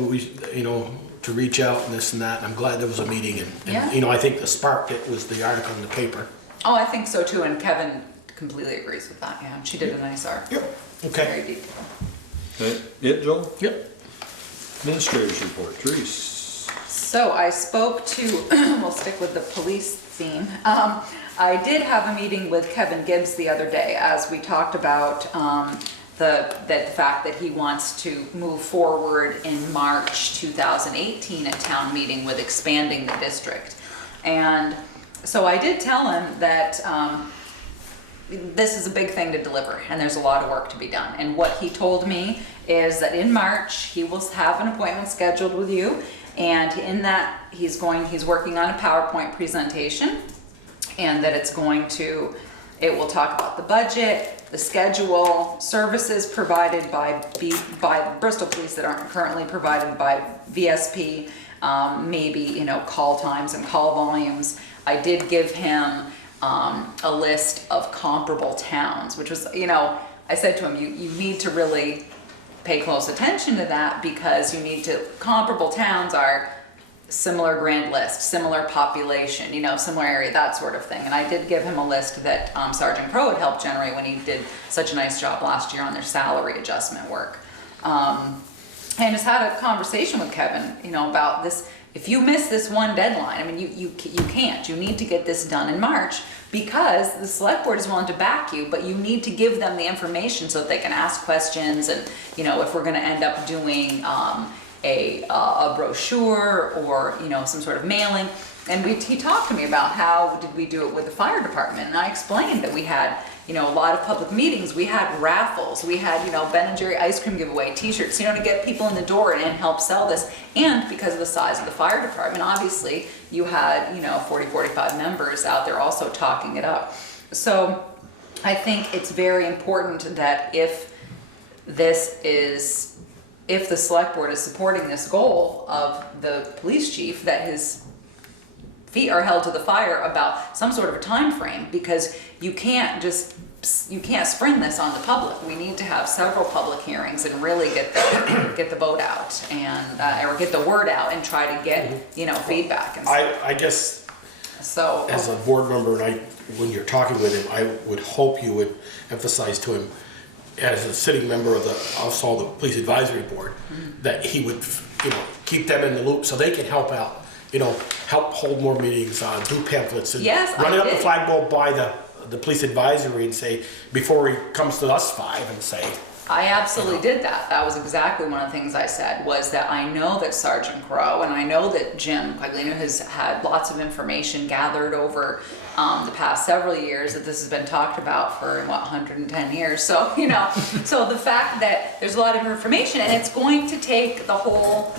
to reach out and this and that, and I'm glad there was a meeting and Yeah. I think the spark, it was the article in the paper. Oh, I think so too, and Kevin completely agrees with that, yeah, she did a nice article. Yep, Very okay. detailed. It, Joel? Yep. Administrator's report, Therese. So I spoke to, we'll stick with the police theme. I did have a meeting with Kevin Gibbs the other day as we talked about the fact that he wants to move forward in March 2018 at town meeting with expanding the district. And so I did tell him that this is a big thing to deliver and there's a lot of work to be done. And what he told me is that in March, he will have an appointment scheduled with you. And in that, he's working on a PowerPoint presentation and that it will talk about the budget, the schedule, services provided by Bristol Police that aren't currently provided by VSP, maybe, call times and call volumes. I did give him a list of comparable towns, which was, I said to him, you need to really pay close attention to that because comparable towns are similar grand list, similar population, similar area, that sort of thing. And I did give him a list that Sergeant Crowe had helped generate when he did such a nice job last year on their salary adjustment work. And just had a conversation with Kevin, about this if you miss this one deadline, I mean, you can't. You need to get this done in March because the select board is willing to back you, but you need to give them the information so that they can ask questions. And, you know, if we're gonna end up doing a brochure or, you know, some sort of mailing. And he talked to me about how did we do it with the fire department. And I explained that we had, you know, a lot of public meetings, we had raffles, we had, you know, Ben and Jerry ice cream giveaway, t-shirts, you know, to get people in the door and help sell this. And because of the size of the fire department, obviously, you had, you know, 40, 45 members out there also talking it up. So I think it's very important that if the select board is supporting this goal of the police chief, that his feet are held to the fire about some sort of a time frame, because you can't spring this on the public. We need to have several public hearings and really get the vote out and or get the word out and try to get, you know, feedback. And I guess so as a board member, and when you're talking with him, I would hope you would emphasize to him, as a sitting member of also the police advisory board, that he would, you know, keep them in the loop so they can help out. You know, help hold more meetings, do pamphlets, and run it up the flagpole by the police advisory and say, before he comes to us five and say. I absolutely did that. That was exactly one of the things I said, was that I know that Sergeant Crow and I know that Jim Quaglino has had lots of information gathered over the past several years, that this has been talked about for, what, 110 years. So, you know, so the fact that there's a lot of information and it's going to take the whole,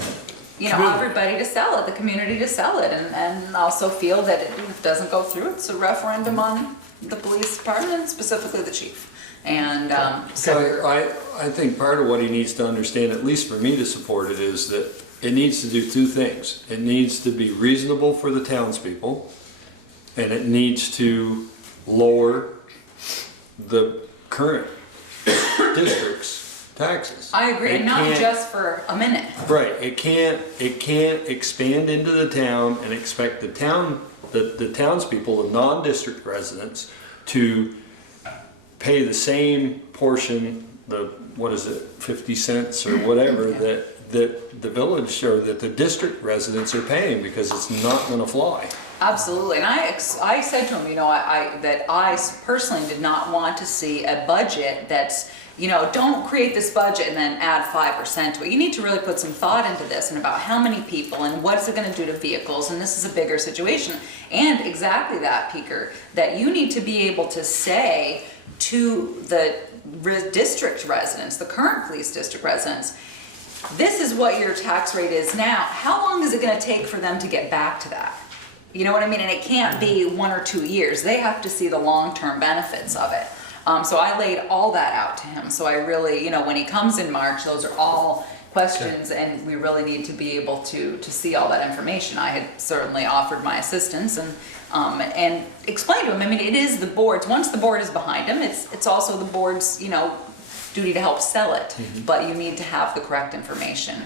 you know, everybody to sell it, the community to sell it, and also feel that if it doesn't go through, it's a referendum on the police department, and specifically the chief. And So I think part of what he needs to understand, at least for me to support it, is that it needs to do two things. It needs to be reasonable for the townspeople, and it needs to lower the current district's taxes. I agree, and not just for a minute. Right, it can't expand into the town and expect the townspeople, the non-district residents, to pay the same portion, what is it, 50 cents or whatever, that the village or that the district residents are paying, because it's not gonna fly. Absolutely, and I said to him, you know, that I personally did not want to see a budget that's, you know, don't create this budget and then add 5% to it. You need to really put some thought into this and about how many people and what is it going to do to vehicles, and this is a bigger situation. And exactly that, Peker, that you need to be able to say to the district residents, the current police district residents, this is what your tax rate is now. How long is it going to take for them to get back to that? You know what I mean? And it can't be 1 or 2 years. They have to see the long-term benefits of it. So I laid all that out to him. So I really, you know, when he comes in March, those are all questions, and we really need to be able to see all that information. I had certainly offered my assistance and explained to him. I mean, it is the board's. Once the board is behind him, it's also the board's, you know, duty to help sell it. But you need to have the correct information.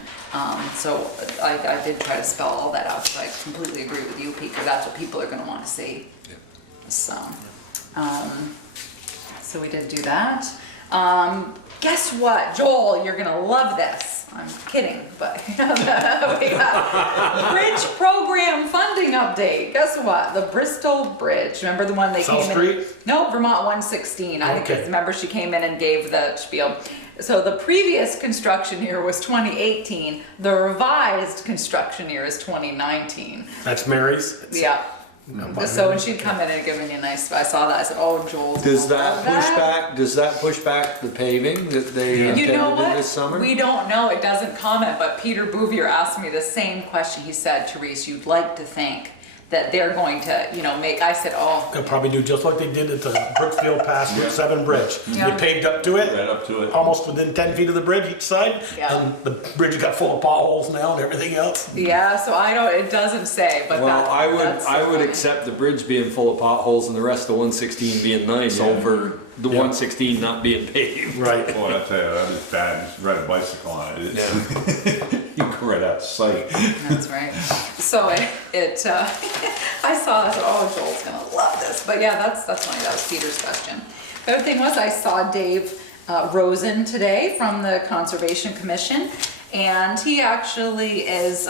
So I did try to spell all that out. So I completely agree with you, Pete, because that's what people are going to want to see. So. So we did do that. Guess what, Joel, you're gonna love this. I'm kidding, but we got bridge program funding update. Guess what? The Bristol Bridge. Remember the one they South came Street? in? No, Vermont 116. I think remember she came in and gave the spiel. So the previous construction year was 2018. The revised construction year is 2019. That's Mary's? Yeah. So when she'd come in and give me a nice, I saw that, I said, oh, Joel's Does gonna that love push back? Does that push back the paving that they You intended know to do what? this summer? We don't know. It doesn't comment, but Peter Bouvier asked me the same question. He said, Therese, you'd like to think that they're going to, you know, make, I said, oh. They'll probably do just like they did at the Brookfield Pass Route 7 bridge. Yeah. They paved up to it. Right up to it. Almost within 10 feet of the bridge each side. Yeah. And the bridge got full of potholes now and everything else. Yeah, so I don't, it doesn't say, but Well, I would funny. accept the bridge being full of potholes and the rest of 116 being nice over the 116 not being paved. Right. Boy, I tell you, that is bad. Just ride a bicycle on it. You can ride out of sight. That's right. So I saw that, I said, oh, Joel's gonna love this. But yeah, that's funny. That was Peter's question. The other thing was I saw Dave Rosen today from the Conservation Commission, and he actually is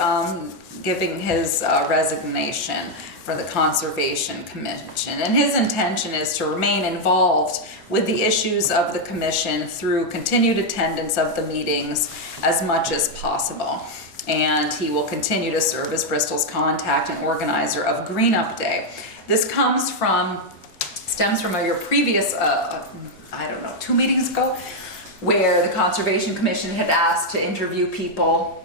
giving his resignation for the Conservation Commission. And his intention is to remain involved with the issues of the commission through continued attendance of the meetings as much as possible. And he will continue to serve as Bristol's contact and organizer of Green Up Day. This stems from your previous, I don't know, 2 meetings ago, where the Conservation Commission had asked to interview people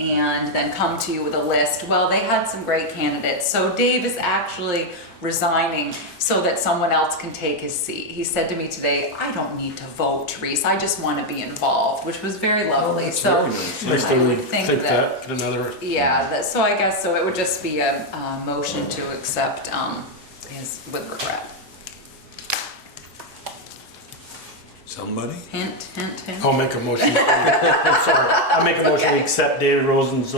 and then come to you with a list. Well, they had some great candidates, so Dave is actually resigning so that someone else can take his seat. He said to me today, I don't need to vote, Therese, I just want to be involved, which was very lovely. that's So very nice. Nice I thing we would think think that, that, get another, yeah, so I guess, so it would just be a motion to accept his, with regret. Somebody? Hint, hint, hint. I'll make a motion. I'm sorry, I'll make a motion to accept David Rosen's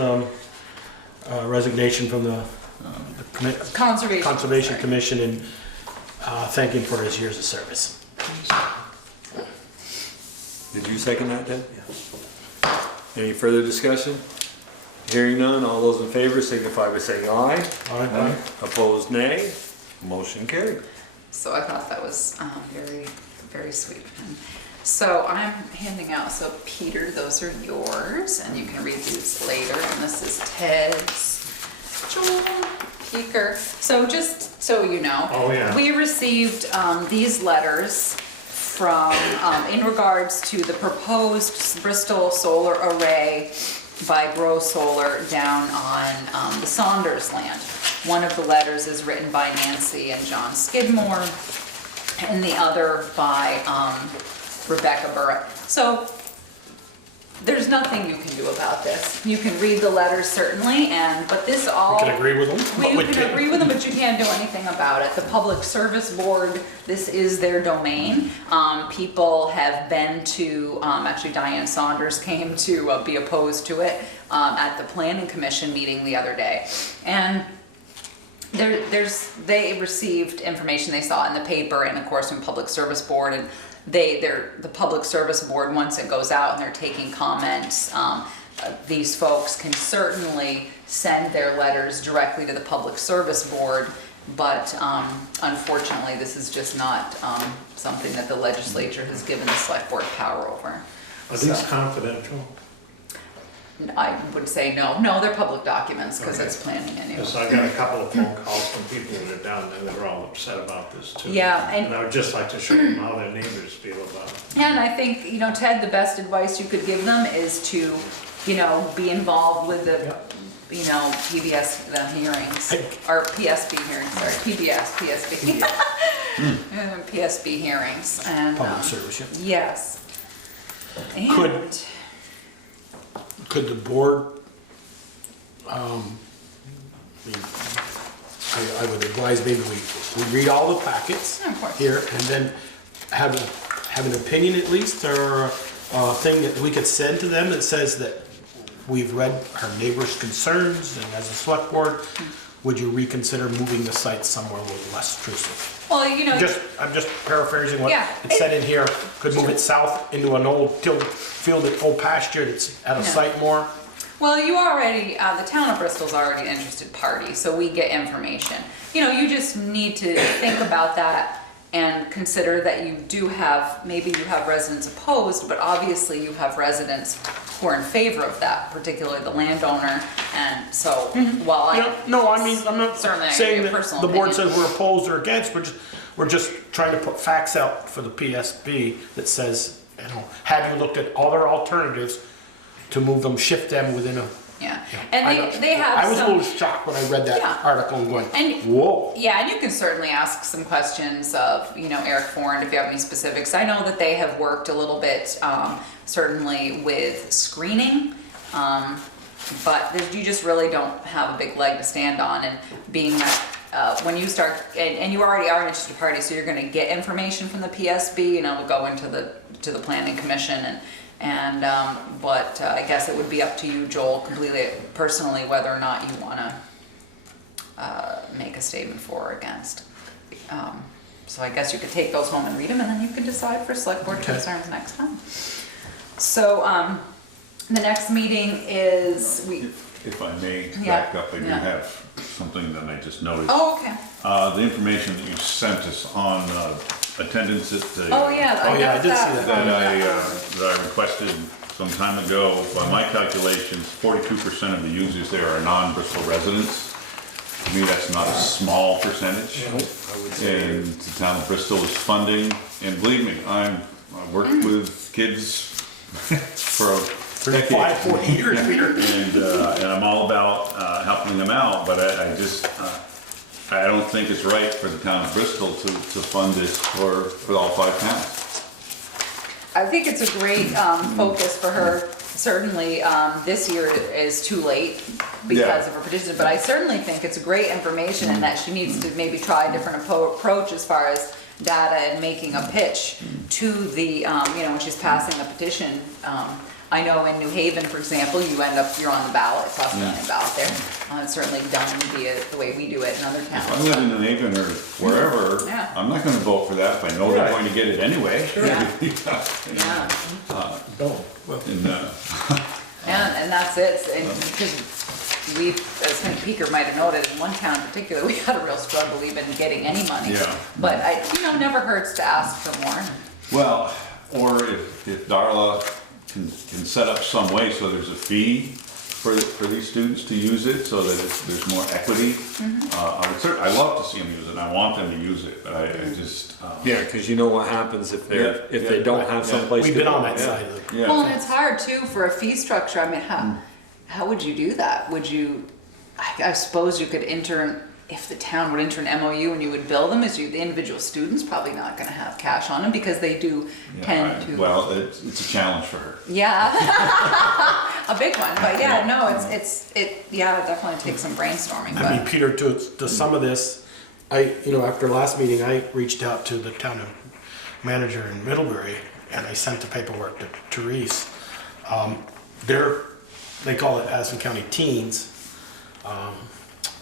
resignation from the Conservation Sorry. Commission and thank him for his years of service. Did you second that, Ted? Yeah. Any further discussion? Hearing none, all those in favor signify by saying aye. Aye. Opposed, nay. Motion carried. So I thought that was very, very sweet of him. So I'm handing out, so Peter, those are yours, and you can read these later, and this is Ted's. Joel, Peeker. So just so you know, Oh, yeah. we received these letters from, in regards to the proposed Bristol solar array by Grow Solar down on the Saunders land. One of the letters is written by Nancy and John Skidmore, and the other by Rebecca Burrett. So there's nothing you can do about this. You can read the letters certainly, but this all. You can agree with them? Well, but we you can agree with them, but you can't do anything about it. The Public Service Board, this is their domain. People have been to, actually Diane Saunders came to be opposed to it at the Planning Commission meeting the other day. And they received information they saw in the paper and of course from Public Service Board, and the Public Service Board, once it goes out and they're taking comments, these folks can certainly send their letters directly to the Public Service Board, but unfortunately this is just not something that the legislature has given the Select Board power over. Are these confidential? I would say no. No, they're public documents because Okay. it's planning anyway. Yes, I got a couple of phone calls from people that are down there that are all upset about this too. Yeah, and- And I would just like to show them how their neighbors feel about it. And I think, Ted, the best advice you could give them is to, be involved with the, PBS hearings, or PSB hearings, sorry, PSB. PSB hearings, and, Public service, yeah. yes. And, Could the board, I would advise maybe we read all the packets Yeah, of course. here and then have an opinion at least, or a thing that we could send to them that says that we've read our neighbors' concerns, and as a select board, would you reconsider moving the site somewhere a little less intrusive? well, I'm just paraphrasing what Yeah. it said in here, could move it south into an old field, old pasture that's out of Yeah. sight more. well, you already, the town of Bristol's already an interested party, so we get information. You just need to think about that and consider that you do have, maybe you have residents opposed, but obviously you have residents who are in favor of that, particularly the landowner, and so, while No, I mean, I'm not Certainly, I saying give you a that personal the board opinion. says we're opposed or against, we're just trying to put facts out for the PSB that says, have you looked at all their alternatives to move them, shift them within a. yeah, I and know- they have I was a some. little shocked when I read that Yeah. article and going, And- whoa. Yeah, and you can certainly ask some questions of, Eric Forand if you have any specifics. I know that they have worked a little bit, certainly with screening, but you just really don't have a big leg to stand on. And being that when you start, and you already are an interested party, so you're going to get information from the PSB, we'll go into the Planning Commission but I guess it would be up to you, Joel, completely personally, whether or not you want to make a statement for or against. So I guess you could take those home and read them, and then you can decide for select board Okay. concerns next time. So The next meeting is, If I may Yeah, back up, I do yeah. have something that I just noticed. oh, okay. The information that you sent us on attendance at the. Oh, yeah, Oh, I yeah, I got did see that. that. That I requested some time ago. By my calculations, 42% of the users there are non-Bristol residents. To me, that's not a small percentage. And the town of Bristol is funding, and believe me, I've worked with kids for a 35, decade. 40 years, Peter. And I'm all about helping them out, but I just, I don't think it's right for the town of Bristol to fund this for all 5 towns. I think it's a great focus for her. Certainly, this year is too late because Yeah. of her petition, but I certainly think it's great information and that she needs to maybe try a different approach as far as data and making a pitch to the, you know, when she's passing a petition. I know in New Haven, for example, you're on the ballot, cross-county ballot there. It's certainly done via the way we do it in other If I towns. live in New Haven or wherever, Yeah. I'm not gonna vote for that if I know they're Right. going to get it anyway. Yeah. Yeah. Yeah. No, well, And that's it, and because we, as St. Peter might have noted, in one town in particular, we had a real struggle even getting any money. Yeah. But never hurts to ask for more. Well, or if Darla can set up some way so there's a fee for these students to use it, so that there's more equity. I love to see them use it, and I want them to use it, but I just. Yeah, because you know what happens if Yeah, they don't have someplace to. we've been on that Yeah. side of it. Yeah. Well, and it's hard too for a fee structure. I mean, how would you do that? Would you, I suppose you could if the town would enter an MOU and you would bill them, the individual student's probably not gonna have cash on them because they do tend to. Well, it's a challenge for her. Yeah, a big one, but yeah, no, it definitely takes some brainstorming, I mean, but, Peter, to some of this, after last meeting, I reached out to the town manager in Middlebury, and I sent the paperwork to Therese. They call it Addison County Teens,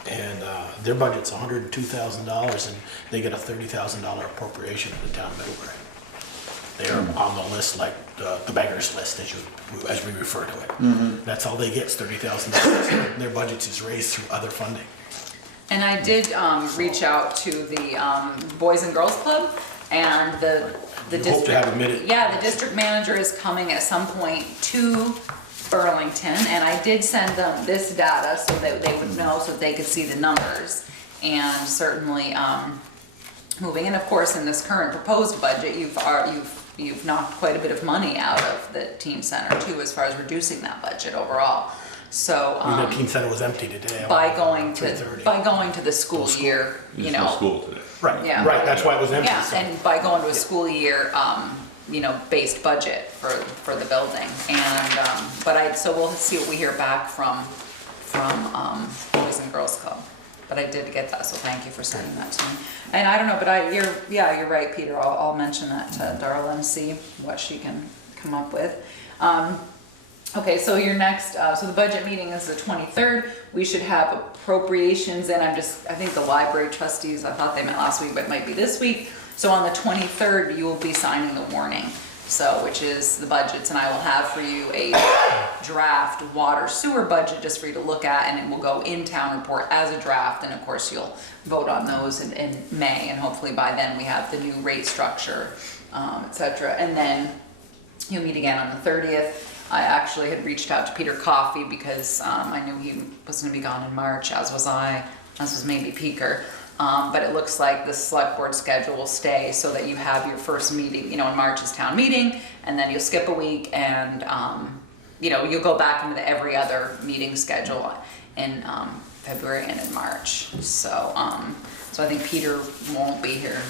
and their budget's $102,000, and they get a $30,000 appropriation to the town of Middlebury. They're on the list, like the beggars list, as we refer to it. That's all they get, is $30,000. Their budget is raised through other funding. and I did, reach out to the, Boys and Girls Club, and the You district. hope to have a minute. Yeah, the district manager is coming at some point to Burlington, and I did send them this data so that they would know, so that they could see the numbers. And certainly, moving, and of course, in this current proposed budget, you've knocked quite a bit of money out of the teen center too, as far as reducing that budget overall. So, The teen center was empty today. by going to 3:30. the school year, There's no school today. Right, Yeah. right, that's why it was empty. yeah, so- and by going to a school year, based budget for the building. And, so we'll see what we hear back from Boys and Girls Club. But I did get that, so thank you for sending that to me. And I don't know, but you're right, Peter, I'll mention that to Darla and see what she can come up with. Okay, so your next, so the budget meeting is the 23rd. We should have appropriations, and I think the library trustees, I thought they met last week, but it might be this week. So on the 23rd, you will be signing the warning, which is the budgets, and I will have for you a draft water sewer budget just for you to look at, and it will go in town report as a draft, and of course you'll vote on those in May, and hopefully by then we have the new rate structure, et cetera. And then you'll meet again on the 30th. I actually had reached out to Peter Coffey because I knew he was going to be gone in March, as was I, as was maybe Peaker. But it looks like the select board schedule will stay so that you have your first meeting, in March's town meeting, and then you'll skip a week, and you'll go back into the every other meeting schedule in February and in March. So I think Peter won't be here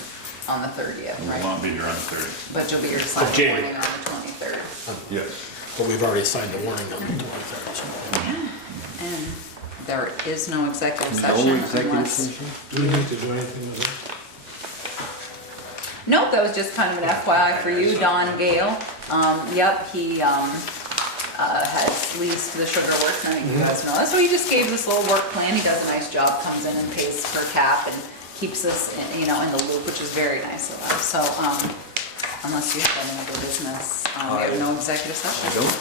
on the 30th, We right? won't be here on the 30th. But you'll be here to sign the January. warning on the 23rd. Yes. But we've already signed the warning on the 23rd. so- And there is no executive No session executive unless. session? Do we need to do anything with it? Nope, that was just kind of an FYI for you, Don Gale. Yep, he has leased the Sugar Works, I think you guys know that. So he just gave this little work plan. He does a nice job, comes in and pays per cap and keeps us, in the loop, which is very nice of us. So unless you have any other business, we have no executive session. I don't.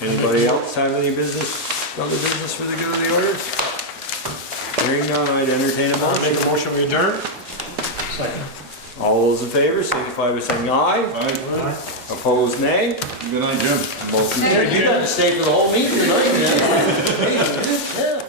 Anybody else have any business, other business for the good of the order? Hearing none, I'd entertain a I'll make motion. a motion, we adjourn. Second. All those in favor signify by saying aye. Aye. Opposed, nay. Good night, Jim. Motion carried. You got to stay for the whole meeting tonight, man. Yeah.